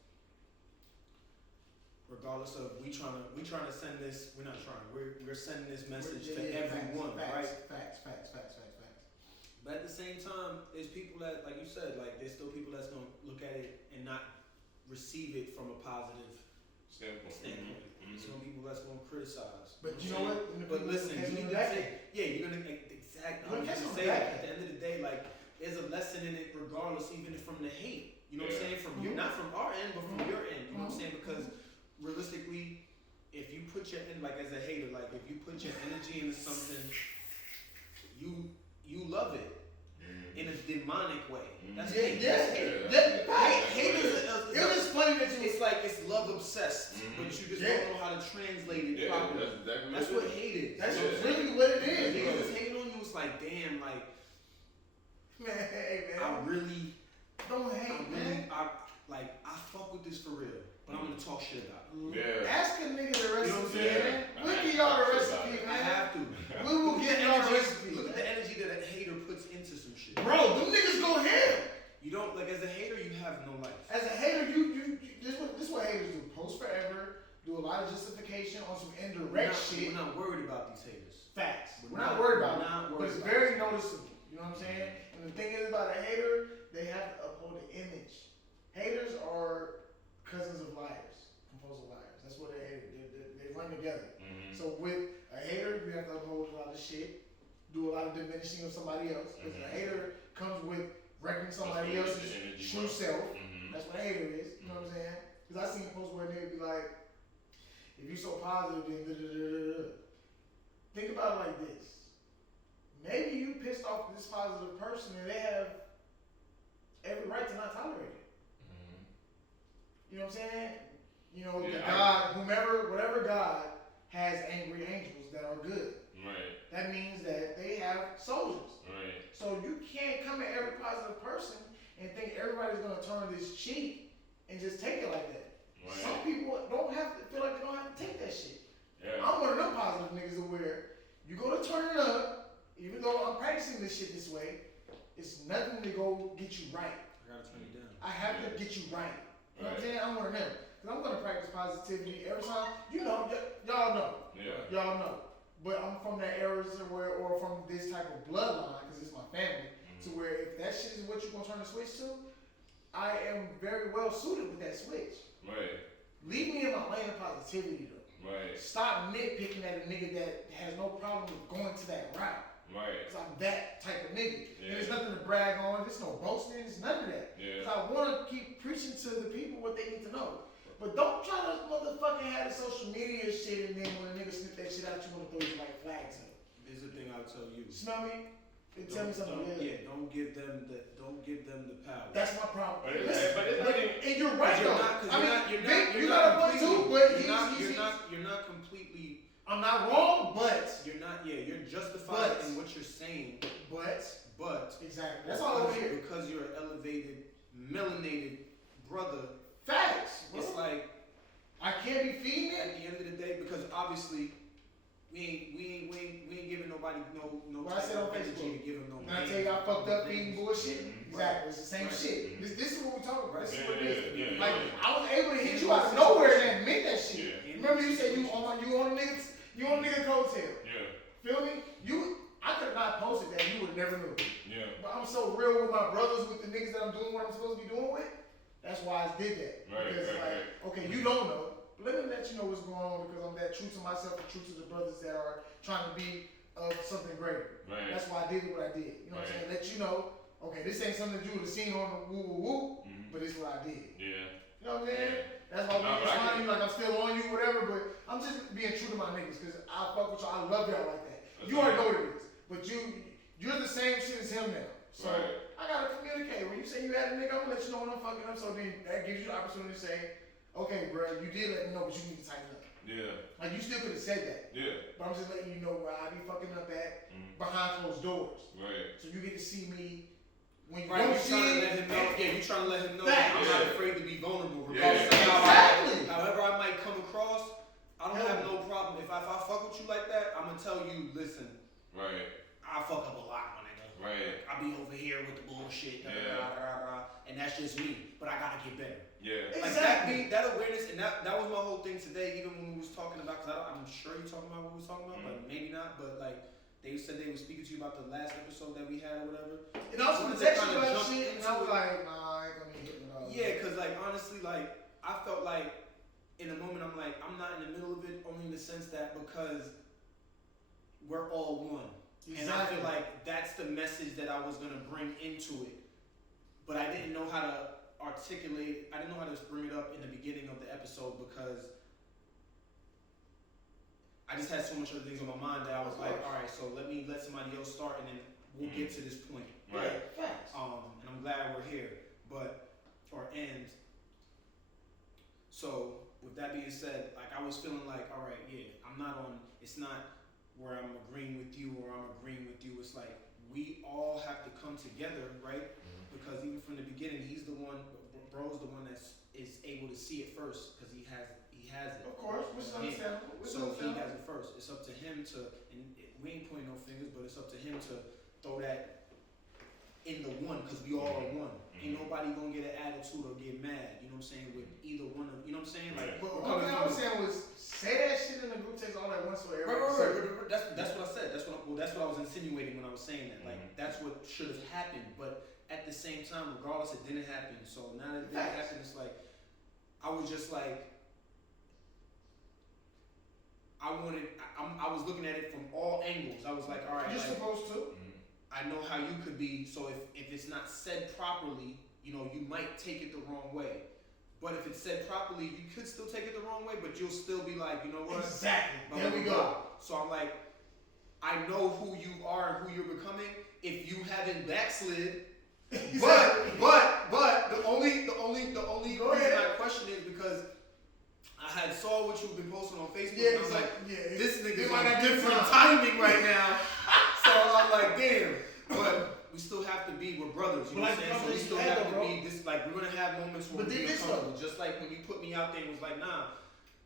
regardless of we're trying to send this, we're sending this message to everyone, right? Facts. But at the same time, there's people that, like you said, like there's still people that's gonna look at it and not receive it from a positive standpoint. There's some people that's gonna criticize. But you know what? But listen, you need to say, yeah, you're gonna exactly. I'm gonna say that. At the end of the day, like there's a lesson in it, regardless, even from the hate. You know what I'm saying? From you, not from our end, but from your end. You know what I'm saying? Because realistically, if you put your like as a hater, like if you put your energy into something, you love it in a demonic way. That's hate. That's hate. Hate is it was funny that you. It's like it's love obsessed, but you just don't know how to translate it properly. That's what hate is. That's really what it is. Niggas just hating on you. It's like, damn, like, man, hey, man. I really don't hate, man. I fuck with this for real, but I'm gonna talk shit about it. Yeah. Ask a nigga the recipe, You know what I'm saying? man. We'll give y'all the recipe, man. I have to. We will get y'all the recipe. Look at the energy that a hater puts into some shit. Bro, them niggas go ham. You don't, like, as a hater, you have no life. As a hater, you this what haters do. Post forever, do a lot of justification on some indirect shit. We're not worried about these haters. Facts. We're We're not not- worried about we're it. not But worried it's about very noticeable. You know what I'm saying? And the thing is about a hater, they have to uphold the image. Haters are cousins of liars, compulsive liars. That's what they hate. They run together. So with a hater, you have to uphold a lot of shit, do a lot of diminishing of somebody else. Because a hater comes with wrecking somebody else's true self. That's what a hater is. You know what I'm saying? Because I seen a post where they be like, if you're so positive, then da-da-da-da-da. Think about it like this. Maybe you pissed off this positive person and they have every right to not tolerate are good. Right. That means that they have soldiers. Right. So you can't come at every positive person and think everybody's gonna turn this cheek and just take it like that. Right. Some people don't have to feel like they don't have to take that shit. Yeah. I'm one of them positive niggas to where you go to turn it up, even though I'm practicing this shit this way, it's nothing to go get you right. I gotta turn it down. I have to get you right. You know what I'm Right. saying? I'm one of them. Cause I'm gonna practice positivity every time. You know, y'all know. Yeah. Y'all know. But I'm from that era or from this type of bloodline, cause it's my family, to where if that shit is what you're gonna turn the switch to, I am very well suited with that switch. Right. Leave me in my lane of positivity though. Right. Stop nitpicking at a nigga that has no problem with going to that route. Right. Cause I'm that type of nigga. Yeah. And there's nothing to brag on, there's no boasting, there's none of that. Yeah. Cause I wanna keep preaching to the people what they need to know. But don't try to motherfucking have the social media shit and then when a nigga snip that shit out, you wanna throw your white flags in. Here's the thing I'll tell you. Smell me? Tell me something. Don't give them the power. That's my problem. But it's not even. And you're right though. You're you got a point too, but you're not completely. I'm not wrong, but You're not. Yeah, you're justified But- in what you're saying. But exactly. That's all over here. because you're an elevated, melanated brother. Facts. Bro. It's like I can't be feeding at it. the end of the day, because obviously we ain't giving nobody no What I said on type of energy Facebook. to give them no. When I tell you I fucked up feeding bullshit, Mhm. exactly. It's the same Right. shit. This is what we're talking about. This is what it is. Yeah. Like I was able to hit you out of nowhere and admit that shit. Yeah. Remember you said you on a nigga coattail. Yeah. Feel me? I could have not posted that. You would never know. Yeah. But I'm so real with my brothers, with the niggas that I'm doing what I'm supposed to be doing with. That's why I did that. Right, Because right, okay, you don't know. But let me let you know what's going on because I'm that true to myself and true to the brothers that are trying to be of something greater. Right. That's why I did what I did. You know what I'm saying? Let you know, okay, this ain't something you would have seen on the woo woo woo, Mhm. but it's what I did. Yeah. You know what I'm saying? That's why No, I'm but I trying you like I'm still on you, whatever, but I'm just being true to my niggas because I fuck with y'all. I love y'all like that. That's You already right. know what it is. But you're the same shit as him now. So Right. I gotta communicate. When you say you had a nigga, I'm gonna let you know when I'm fucking up. So then that gives you the opportunity to say, okay, bro, you did let me know, but you need to tighten up. Yeah. Like you still could have said that. Yeah. But I'm just letting you know where I be fucking up at Mhm. behind closed doors. Right. So you get to see me when you Right, don't you see trying to it. let him know. Yeah, you trying to let him know Facts. that I'm not Yeah. afraid to be vulnerable. Yeah. Regardless of Exactly. however I might come across, I don't Yeah. have no problem. If I fuck with you like that, I'm gonna tell you, listen, Right. I fuck up a lot, my nigga. Right. I be over here with the bullshit, Yeah. and that's just me. But I gotta get better. Yeah. Like Exactly. that awareness, and that was my whole thing today. Even when we was talking about, cause I'm sure you talking about what we was talking about, but maybe not. But like they said they were speaking to you about the last episode that we had or whatever. And I was gonna Wanted to text you kinda about jump shit, and into I was it. like, nah, I ain't gonna hit it all. Yeah, cause like honestly, like I felt like in a moment I'm like I'm not in the middle of it, only in the sense that because we're all one, and I feel like that's the message that I was gonna bring into it, but I didn't know how to articulate. I didn't know how to bring it up in the beginning of the episode because I just had so much other things on my mind that I was like, all right, so let somebody else start, and then we'll get to this point. Right. Facts. And I'm glad we're here. So with that being said, like I was feeling like, all right, yeah, I'm not on. It's not where I'm agreeing with you or I'm agreeing with you. It's like we all have to come together, right? Because even from the beginning, he's the one. Bro's the one is able to see it first because he has it. Of course, which is understandable. So he has it first. It's up to him to, and we ain't pointing no fingers, but it's up to him to throw that in the one, because we all are one. Ain't nobody gonna get an attitude or get mad, you know what I'm saying, with either one of, you know what I'm saying? Like, But one thing I was saying was, say that shit in the group text all at once so everybody right. That's what I said. That's what I was insinuating when I was saying that. Like, that's what should have happened. But at the same time, regardless, it didn't happen. So now that it didn't happen, it's like, I was just like, I was looking at it from all angles. I was like, all right. You're like, supposed to. I know how you could be. So if it's not said properly, you know, you might take it the wrong way. But if it's said properly, you could still take it the wrong way, but you'll still be like, you know what? Exactly. Blah, There blah, we blah. go. So I'm like, I know who you are and who you're becoming. If you haven't backslid, but the only reason I question is because I had saw what you've been posting on Facebook. Yeah, and I'm like, this nigga's on might not be different timing right now. So I'm like, damn. But we still have to be, we're brothers, you know what I'm saying? So we still have to be this, like, we're gonna have moments where we're uncomfortable. Just like when you put me out there and was like, nah,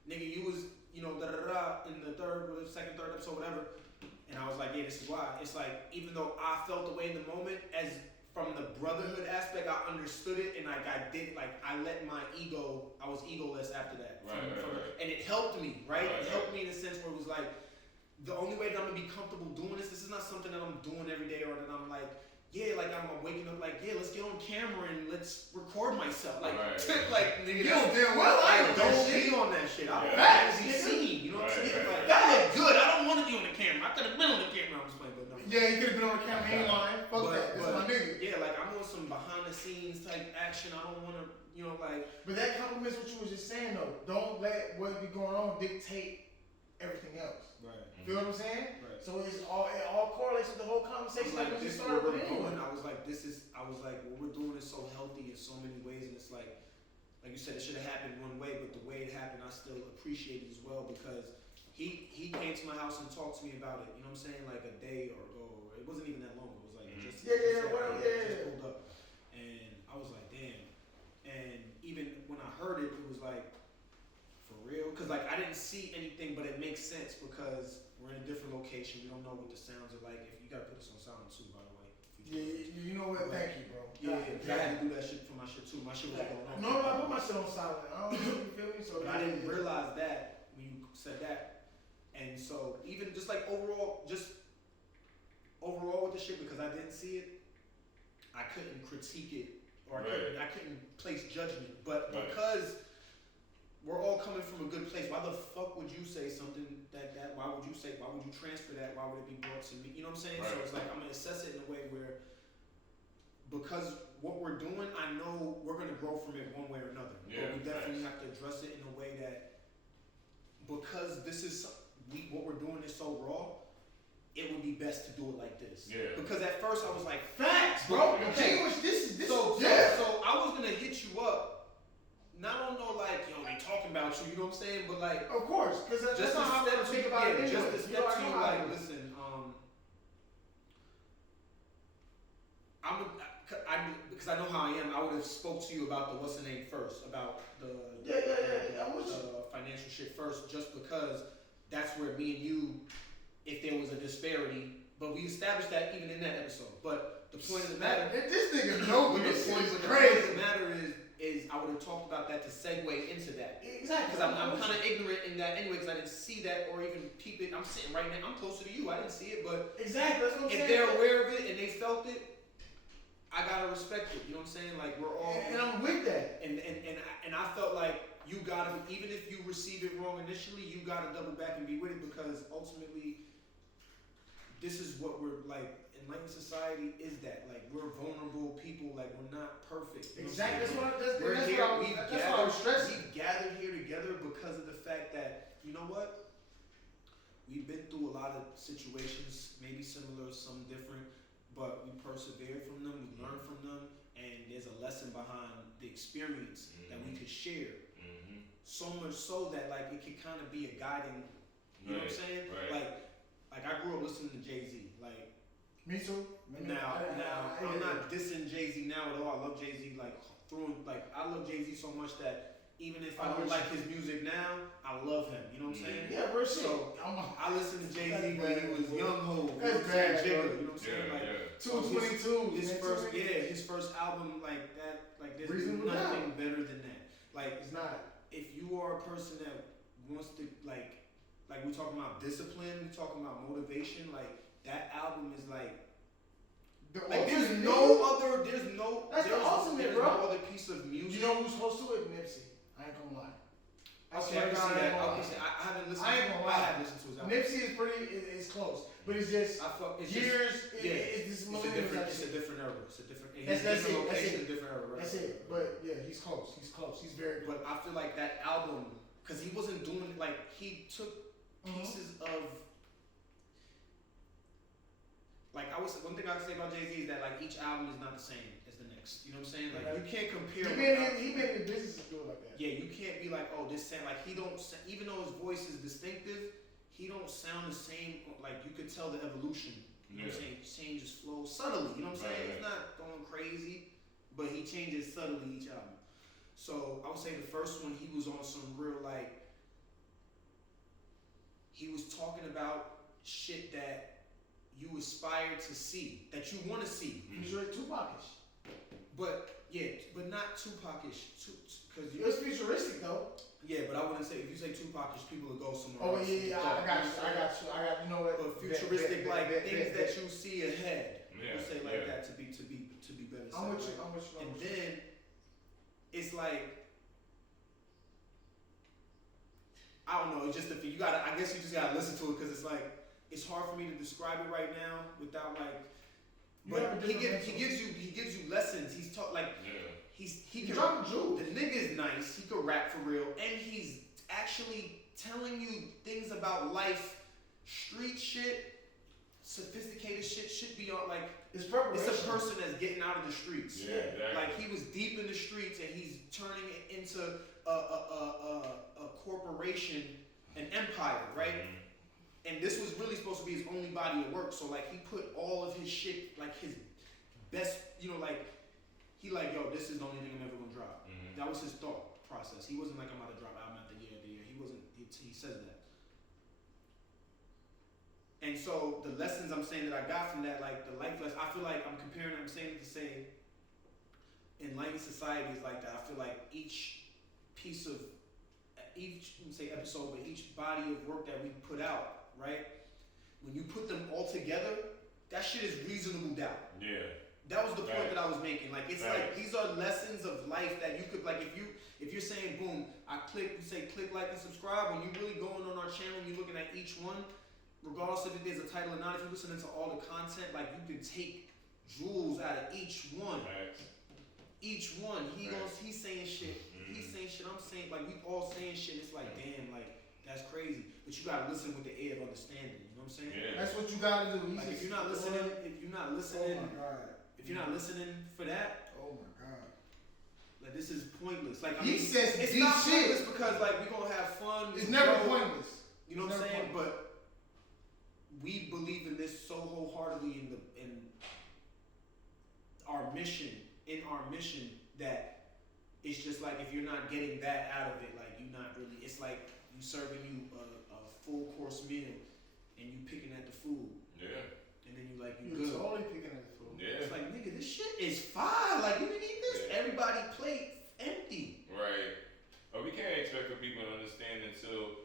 nigga, you was, you know, da da da in the third episode, whatever. And I was like, yeah, this is why. It's like, even though I felt the way in the moment, as from the brotherhood aspect, I understood it, and like I did, like I let my ego, I was egoless after that. Right. And it helped me, right? It helped me in a sense where it was like, the only way that I'm gonna be comfortable doing this is not something that I'm doing every day, or that I'm like, yeah, like I'm waking up like, yeah, let's get on camera and let's record myself. Like, like nigga, you don't damn well I don't be on that shit. I don't Facts, be seen. You know what I'm saying? Like, Right. that look good. I don't want to be on the camera. I could have been on the camera. I'm just playing, but no. Yeah, he could have been on the camera. He ain't lying. Fuck that. This is my nigga. Yeah, like I'm on some behind the scenes type action. I don't want to, you know, like. But that complements what you was just saying though. Don't let what be going on dictate everything else. Right. Feel what I'm saying? Right. So it all correlates with the whole conversation. Like, Like when you this started where with we're going. anyone. I was like, what we're doing is so healthy in so many ways, and it's like you said, it should have happened one way, but the way it happened, I still appreciate it as well, because he came to my house and talked to me about it. You know what I'm saying? Like a day or ago, or it wasn't even that long. It was like just pulled up, and I was like, damn. And even when I heard it, it was like, for real, because like I didn't see anything, but it makes sense because we're in a different location. We don't know what the sounds are like. If you gotta put this on sound too, by the way. Yeah, you know what? Thank you, bro. Yeah, I had to do that shit for my shit too. My shit was going on. No, I put my shit on silent. I don't know if you feel me. So But I didn't realize that when you said that. And so even just like overall with the shit, because I didn't see it, I couldn't critique it, or I couldn't place judgment. But because we're all coming from a good place, why the fuck would you say something that why would you transfer that? Why would it be brought to me? You know what I'm saying? So it's like I'm gonna assess it in a way where, because what we're doing, I know we're gonna grow from it one way or another. Yeah, but we definitely have to address it in a way that, because what we're doing is so raw, it would be best to do it like this. Yeah. Because at first I was like, facts, bro. Okay. This. So I was gonna hit you up, not on no like, yo, they talking about you, you know what I'm saying? But like, Of course, because that's not how I think about it anyway. just to step to you, like, listen. listen, because I know how I am, I would have spoke to you about the what's the name first, about the financial shit first, just because that's where me and you, if there was a disparity, but we established that even in that episode. But the point of the matter, This nigga knows this the point is of the crazy. matter is I would have talked about that to segue into that. Exactly. Because I'm kind of ignorant in that anyway, because I didn't see that or even peep it. I'm sitting right now, I'm closer to you, I didn't see it, but Exactly, that's what I'm saying. if they're aware of it and they felt it, I gotta respect it. You know what I'm saying? Like, we're all, And I'm with that. and I felt like you gotta, even if you receive it wrong initially, you gotta double back and be with it, because ultimately, this is what we're like. Enlightened society is that, like, we're vulnerable people, like, we're not perfect. You know Exactly. what I'm saying? That's what I was stressing. We've gathered here together because of the fact that, you know what? We've been through a lot of situations, maybe similar, some different, but we persevered from them, we learned from them, and there's a lesson behind the experience that we could share. So much so that, like, it could kind of be a guiding, you know what I'm saying? Right. Like I grew up listening to Jay-Z, like, Me too. now I'm not dissing Jay-Z now at all. I love Jay-Z I love Jay-Z so much that even if I don't like his music now, I love him. You know what I'm saying? Yeah, real shit. So I listened to Jay-Z when he was young ho. That's bad, Jigga, you know what I'm saying? Like 222. his first album like that, like there's Reasonable nothing better than that. Like, It's not. if you are a person that wants to like we're talking about discipline, we're talking about motivation, like that album is like there's no other piece of music. You know who's close to it? Nipsey. I ain't gonna lie. Okay, I can see that. I haven't listened. I ain't gonna lie. I have listened to his album. Nipsey is it's close, but it's just it's It's a different era. It's a different. That's it. Location, a different era. Right? That's it. But yeah, he's close. He's very close. But I feel like that album, because he wasn't doing like he took pieces of. Like one thing I can say about Jay-Z is that like each album is not the same as the next. You know what I'm saying? Like you can't compare. He made the business to do it like that. Yeah, you can't be like, oh, this sound like he don't. Even though his voice is distinctive, he don't sound the same. Like you could tell the evolution. You know what I'm saying? He changes flow subtly. You know what I'm saying? He's not going crazy, but he changes subtly each album. So I would say the first one, he was on some real like. He was talking about shit that you aspire to see, that you want to see. He's very Tupac-ish. But yeah, but not Tupac-ish. Because It was futuristic though. yeah, but I wouldn't say if you say Tupac-ish, people will go somewhere. Oh else. yeah, I got you. You know what? But futuristic, like things bet. that you see ahead. Yeah, We'll say like that to be better. I'm with said, you. right? I'm with you. And then it's like I don't know. It's just you gotta. I guess you just gotta listen to it because it's like it's hard for me to describe it right now without like. But he gives you lessons. He's taught like he can. dropping jewels. The nigga's nice. He could rap for real, and he's actually telling you things about life, street shit, sophisticated shit. Should be on like. It's preparation. It's a person that's getting out of the streets. Yeah, exactly. Like he was deep in the streets and he's turning it into a corporation, an empire, right? And this was really supposed to be his only body of work. So like he put all of his shit, like his best, you know, like he like, yo, this is the only thing I'm ever gonna drop. That was his thought process. He wasn't like I'm about to drop album after year. He wasn't. He says that. And so the lessons I'm saying that I got from that, like the life lesson, I feel like I'm comparing. I'm saying it to say, enlightened society is like that. I feel like each piece of each, I wouldn't say episode, but each body of work that we put out, right? When you put them all together, that shit is reasonable doubt. Yeah. That was the point Right. that I was making. Like it's Right. like these are lessons of life that you could like if you're saying boom, I click, you say click, like, and subscribe. When you really going on our channel, and you're looking at each one, regardless if there's a title or not, if you're listening to all the content, like you can take jewels out of each one. Right. Each one, Right. he's saying shit. He's saying shit. I'm saying like we all saying shit. It's like damn, like that's crazy. But you gotta listen with the ear of understanding. You know what I'm saying? Yeah. That's what you gotta do. Like if you're not listening, Oh my god. if you're not listening for that, Oh my god. like this is pointless. Like I He mean, says it's deep not shit. pointless because like we gonna have fun. It's we never go, pointless. You know It's what I'm never saying? pointless. But we believe in this so wholeheartedly in our mission, that it's just like if you're not getting that out of it, like you're not really. It's like you serving you a full course meal, and you picking at the food, Yeah. and then you like you You're good. totally picking at the food. Yeah. It's like nigga, this shit is fire. Like you didn't eat this. Yeah. Everybody plate empty. Right. But we can't expect for people to understand until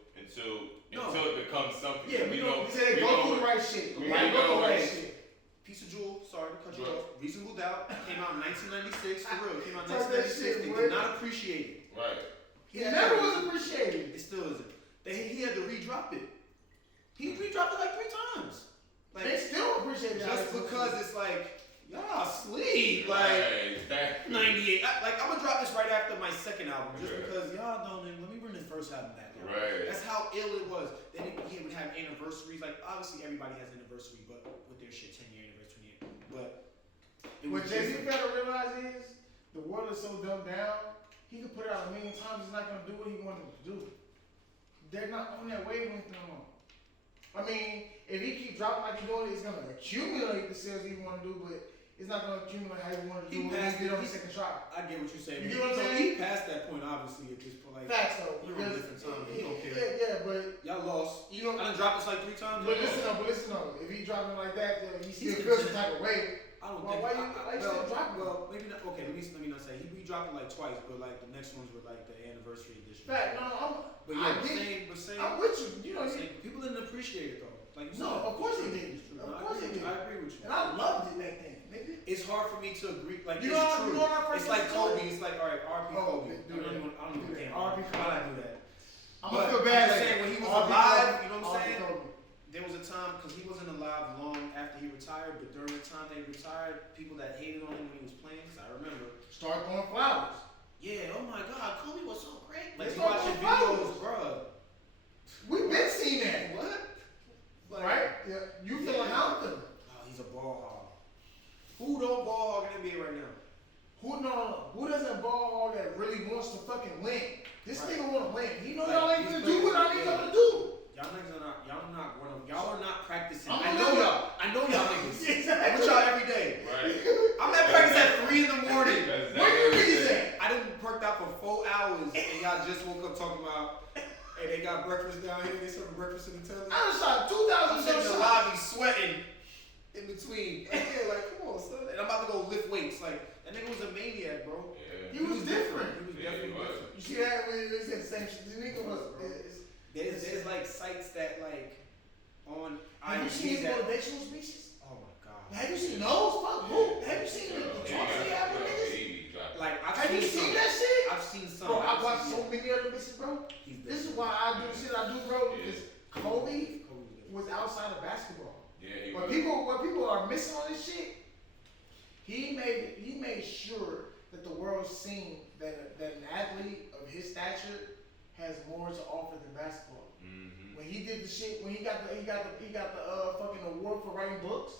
No. it becomes something. Yeah, we don't- He said go through the right shit. we Right, go know, through the right like- shit. Piece of Jewel, sorry to cut you Right. off. Reasonable Doubt came out in 1996. For real, came out in Talk that 1996. shit, They boy. did not appreciate it. Right. He never was appreciated. It still isn't. He had to re-drop it. He re-dropped it like 3 times. Like They still appreciate it. just because it's like y'all sleep. Like Right. Exactly. 98. I'm gonna drop this right after my second album, just Yeah. because y'all don't. Let me bring the first album back. Y'all. Right. That's how ill it was. Then he would have anniversaries. Like obviously everybody has anniversary, but with their shit, 10-year anniversary, 20-year. But it was What Jay-Z different. gotta realize is the world is so dumbed down. He could put it out a million times. He's not gonna do what he wanted to do. They're not on that wavelength no more. I mean, if he keep dropping like he's doing, it's gonna accumulate the sales he want to do, but it's not gonna accumulate how he wanted to He do it when passed he did it. on the second try. I get what you're saying. You get what I'm So saying? he passed that point, obviously, at this point. Like, Facts though. you're on a different time. He don't care. Yeah, but Y'all lost. you know. I done dropped this like 3 times. But listen though. If he dropping like that, then he still He's feels some type of way. I don't Well, think. why you still dropping? Well, maybe not. Okay, let me not say. He dropped it like twice, but like the next ones were like the anniversary edition. Fact, no, But I yeah, get- saying, I'm with you. You know, people didn't appreciate it though. Like you no, said. of course he did. It's true. Of No, course he did. I agree with you. And I loved it back then, nigga. It's hard for me to agree. Like You it's know- true. you know what I It's first like started? Kobe. It's like all right, R.P. Oh, Kobe. do I don't that. even. Do that. Damn, R.P. why would I do that? I'm But gonna feel bad. I'm later. saying when he was R.P. alive, Kobe. you know what I'm R.P. saying? Kobe. There was a time because he wasn't alive long after he retired, but during the time that he retired, people that hated on him when he was playing, because I remember. Start throwing flowers. Yeah, oh my God, Kobe was so great. Like Let's you talk watching about videos, bruh. We've been seeing that. What? Like, Right? Yeah. You feeling how I'm feeling. Oh, he's a ball hog. Who don't ball hog in the NBA right now? Who doesn't ball hog that really wants to fucking win? This Right. nigga wanna win. He know Like, y'all ain't he's gonna playing- do what I need y'all to do. Y'all niggas just woke up talking about, hey, they got breakfast down here. They serving breakfast in the Telly. I done shot I'm 2,000 sitting in the shots. lobby sweating in between. Like, yeah, like, come on, son. And I'm about to go lift weights. Like, that nigga was a maniac, bro. Yeah. He was different. He was Yeah, definitely he was. different. You see that when he said the same shit? The nigga was. There's like sites that like on Have you seen IMDb his that. motivational speeches? Oh my god. Have you seen those? Fuck who? Have you seen the talks they have with niggas? Like I've Have you seen seen some. that shit? I've seen some. Bro, I I've watched seen- so many other bitches, bro. He's This is different. why I do the shit I do, bro. Because Kobe Kobe was different. was outside of basketball. Yeah, he What people are missing on this shit, he made sure that the world seen that an athlete of his stature has more to offer than basketball. Mm-hmm. When he did the shit, when he got the fucking award for writing books,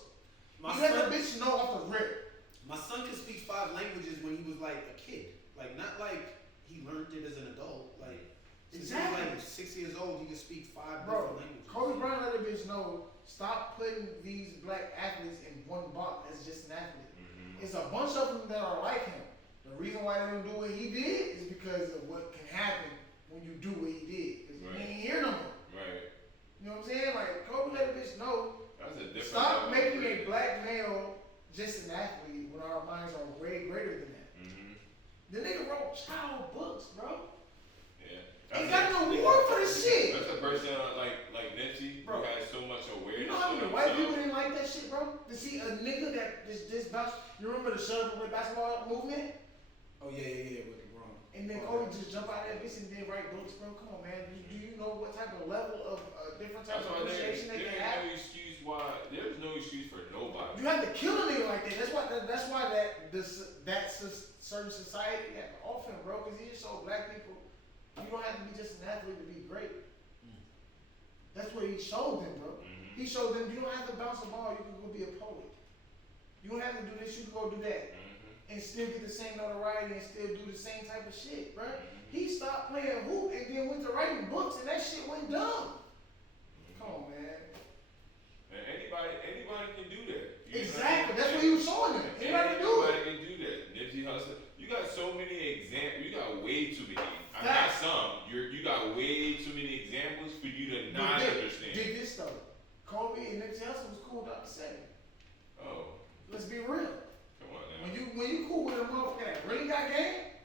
My he let son, the bitch know off the rip. my son could speak 5 languages when he was like a kid. Like not like he learned it as an adult. Like since Exactly. he was like 6 years old, he could speak 5 Bro, different languages. Kobe Bryant let the bitch know, stop putting these black athletes in one box as just an athlete. Mm-hmm. It's a bunch of them that are like him. The reason why they don't do what he did is because of what can happen when you do what he did. Because Right. he ain't here no more. Right. You know what I'm saying? Like, Kobe let a bitch know, That's a different. stop level. making a black male just an athlete when our minds are way greater than that. Mm-hmm. The nigga wrote child books, bro. Yeah. He got an award for this shit. That's a person like Nipsey Bro. who has so much awareness. You know how many of white people himself. didn't like that shit, bro? To see a nigga that this bounce. You remember the Shut Up and Play Basketball movement? Oh yeah, with LeBron. And then Kobe just jump out of that bitch and then write books, bro. Come on, man. Do you know what type of level of different types That's of why appreciation they can have? no excuse why. There's no excuse for nobody. You have to kill a nigga like that. That's why certain society had to off him, bro. Because he just showed black people you don't have to be just an athlete to be great. That's what he showed them, bro. Mm-hmm. He showed them you don't have to bounce a ball. You can go be a poet. You don't have to do this. You can go do that. Mm-hmm. And still get the same notoriety and still do the same type of shit, bro. Mm-hmm. He stopped playing hoop and then went to writing books and that shit went dumb. Come on, man. And anybody can do that. You know Exactly. what That's I'm what he was showing them. Anybody can do it. Anybody can do that. Nipsey Hussle. You got so many examples. You got way too many. I got Facts. some. You got way too many examples for you to not understand. Dig this though. Kobe and Nipsey Hussle was cool without the setting. Oh, Let's be real. come on now. When you cool with a motherfucker that really got game,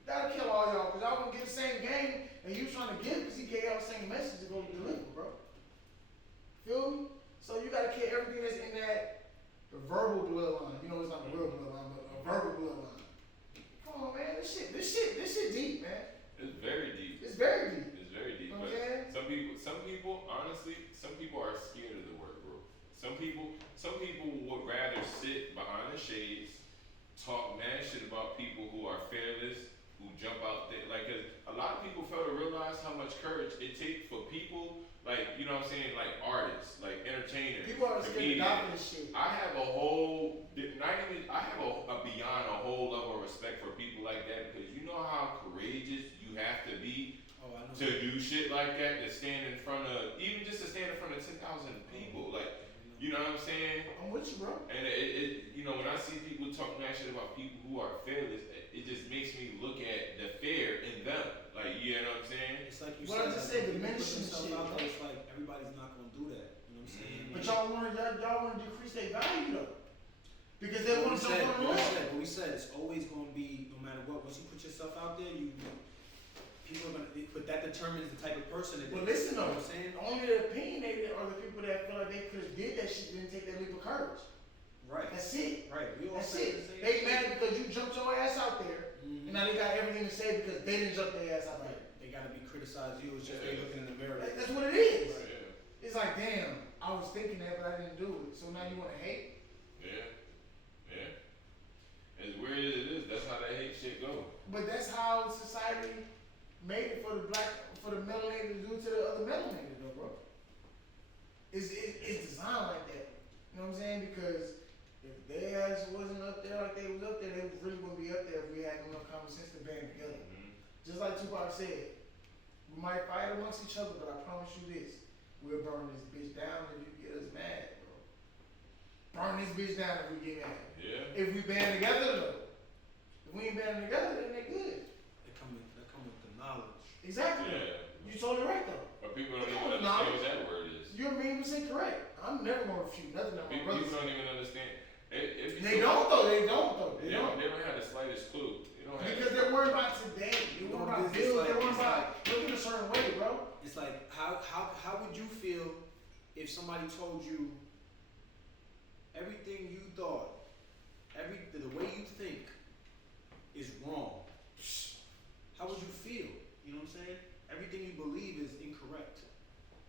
you gotta kill all y'all because y'all gonna get the same game and you trying to give because he gave y'all the same message to go deliver, bro. Feel me? So you gotta kill everything that's in the verbal bloodline. You know it's not the real bloodline, but a verbal bloodline. Come on, man. This shit deep, man. It's very deep. It's very deep. It's very deep. You know what But I'm saying? some people, honestly, some people are scared of the work, bro. Some people would rather sit behind the shades, talk mad shit about people who are fearless, who jump out there. Like, 'cause a lot of people fail to realize how much courage it takes for people, like, you know what I'm saying, like artists, like entertainers, People are scared to comedians. die for this shit. I have a whole, I have a beyond a whole level of respect for people like that because you know how courageous you have to be Oh, I know. to do shit like that, to stand in front of, even just to stand in front of 10,000 people, like, you know what I'm saying? I'm with you, bro. And it you know, when I see people talking that shit about people who are fearless, it just makes me look at the fear in them, like, you know what I'm saying? It's like you What I said, just like, said, when people diminishing put themselves shit, out bro. there, it's like everybody's not gonna do that. You know what I'm saying? Mhm. But y'all want to decrease their value though, because they But want to jump on the limb. we said it's always gonna be, no matter what. Once you put yourself out there, people are gonna. But that determines the type of person that. Well, they- listen you know though, what I'm saying? only the opinionated are the people that feel like they could have did that shit, didn't take that leap of courage. Right. That's it. Right. We all That's say it. the same They shit. mad because you jumped your ass out there, Mhm. and now they got everything to say because they didn't jump their ass out there. Right. They gotta be criticized. You. It's just they looking in the mirror. That's what it is. Yeah, It's like, damn, I was thinking that, but I didn't do it. So now you want to hate? yeah, yeah. As weird as it is, that's how that hate shit go. But that's how society made it for the melanated to do to the other melanated, though, bro. It's designed like that. You know what I'm saying? Because if their ass wasn't up there like they was up there, they really wouldn't be up there if we had enough common sense to band together. Mm-hmm. Just like Tupac said, we might fight amongst each other, but I promise you this, we'll burn this bitch down if you get us mad, bro. Burn this bitch down if we get mad. Yeah. If we band together, though. If we ain't banding together, then they good. They come with the knowledge. Exactly. Yeah. You totally right though. But people don't Come even on, understand knowledge. what that word is. You're a million percent correct. I'm never gonna refute nothing that my People, brother people don't said. even understand. It be They so- don't though. They don't though. They don't have the slightest clue. They don't have Because they're worried about today. They're worried about It's bills. like- They're worried it's about looking a certain way, bro. It's like how would you feel if somebody told you everything you thought, the way you think is wrong? How would you feel? You know what I'm saying? Everything you believe is incorrect.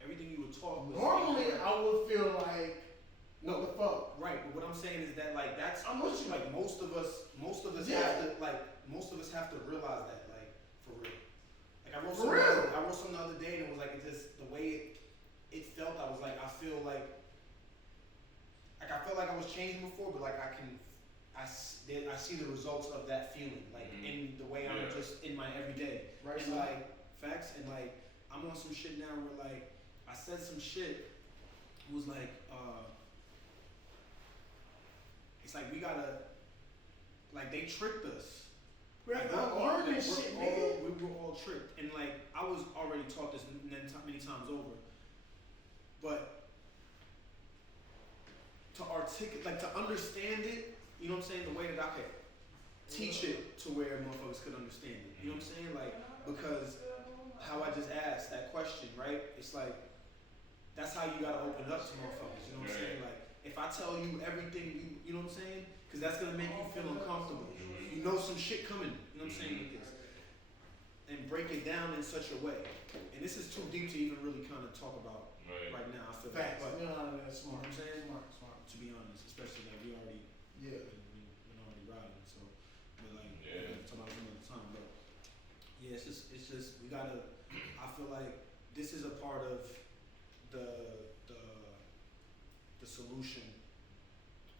Everything you were taught was Normally, incorrect. I would feel like, what the fuck? Right, but what I'm saying is that like that's I'm with you. like most of us Yeah. have to realize that, like, for real. Like I wrote For real? something the other day and it was like it just the way it felt, I was like I feel like I felt like I was changing before, but like I see the results of that feeling, like in the way I'm just in my everyday. Right, And son. like facts, and like I'm on some shit now where like I said some shit. It was like it's like we gotta, like they tricked us. We have Like, to learn this shit, nigga. we were all tricked, and like I was already taught this many times over, but to articulate, like to understand it, you know what I'm saying, the way that I could teach it to where motherfuckers could understand it. You know what I'm saying, like because how I just asked that question, right? It's like that's how you gotta open it up to motherfuckers. You know what I'm saying, like if I tell you everything, you know what I'm saying, because that's gonna make you feel uncomfortable. You know some shit coming, you know what I'm saying, with this. And break it down in such a way. And this is too deep to even really kind of talk about right now, I feel like. Facts. But, No, that's smart. You know what I'm saying? Smart. to be honest, especially like we already, Yeah. we're already riding, so we're like, Yeah. we'll talk about some other time. But yeah, it's just, we gotta, I feel like this is a part of the solution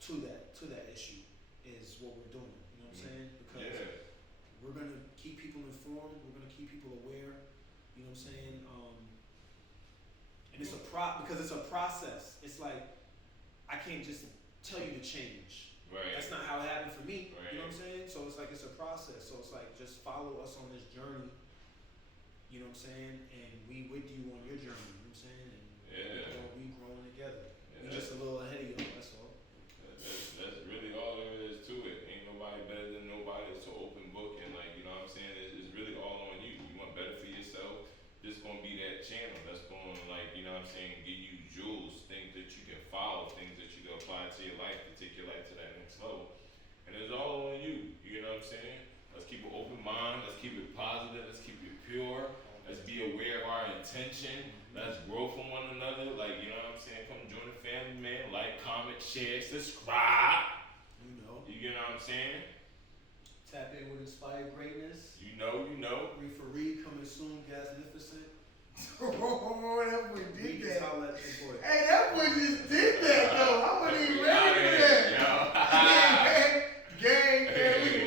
to that issue is what we're doing. You know what I'm saying? Because we're gonna keep people informed. We're gonna keep people aware. You know what I'm saying? And it's because it's a process. It's like I can't just tell you to change. Right. That's not how it happened for me. Right. You know what I'm saying? So it's like it's a process. So it's like just follow us on this journey. You know what I'm saying? And we with you on your journey. You know what I'm saying? And we growing together. We just a little ahead of you. That's all. That's really all there is to it. Ain't nobody better than nobody. It's an open book, and like, you know what I'm saying, it's really all on you. You want better for yourself, this gonna be that channel that's gonna, like, you know what I'm saying, give you jewels, things that you can follow, things that you can apply to your life to take your life to that next level. And it's all on you. You know what I'm saying? Let's keep an open mind, let's keep it positive, let's keep it pure, let's be aware of our intention, let's grow from one another, like, you know what I'm saying, come join the family, man, like, comment, share, subscribe. You know. You know what I'm saying? Tap in with Inspired Greatness. You know. Read for Read coming soon. Gasnificent. Oh, that boy did Just that. holler at your boy. Hey, that boy just did that,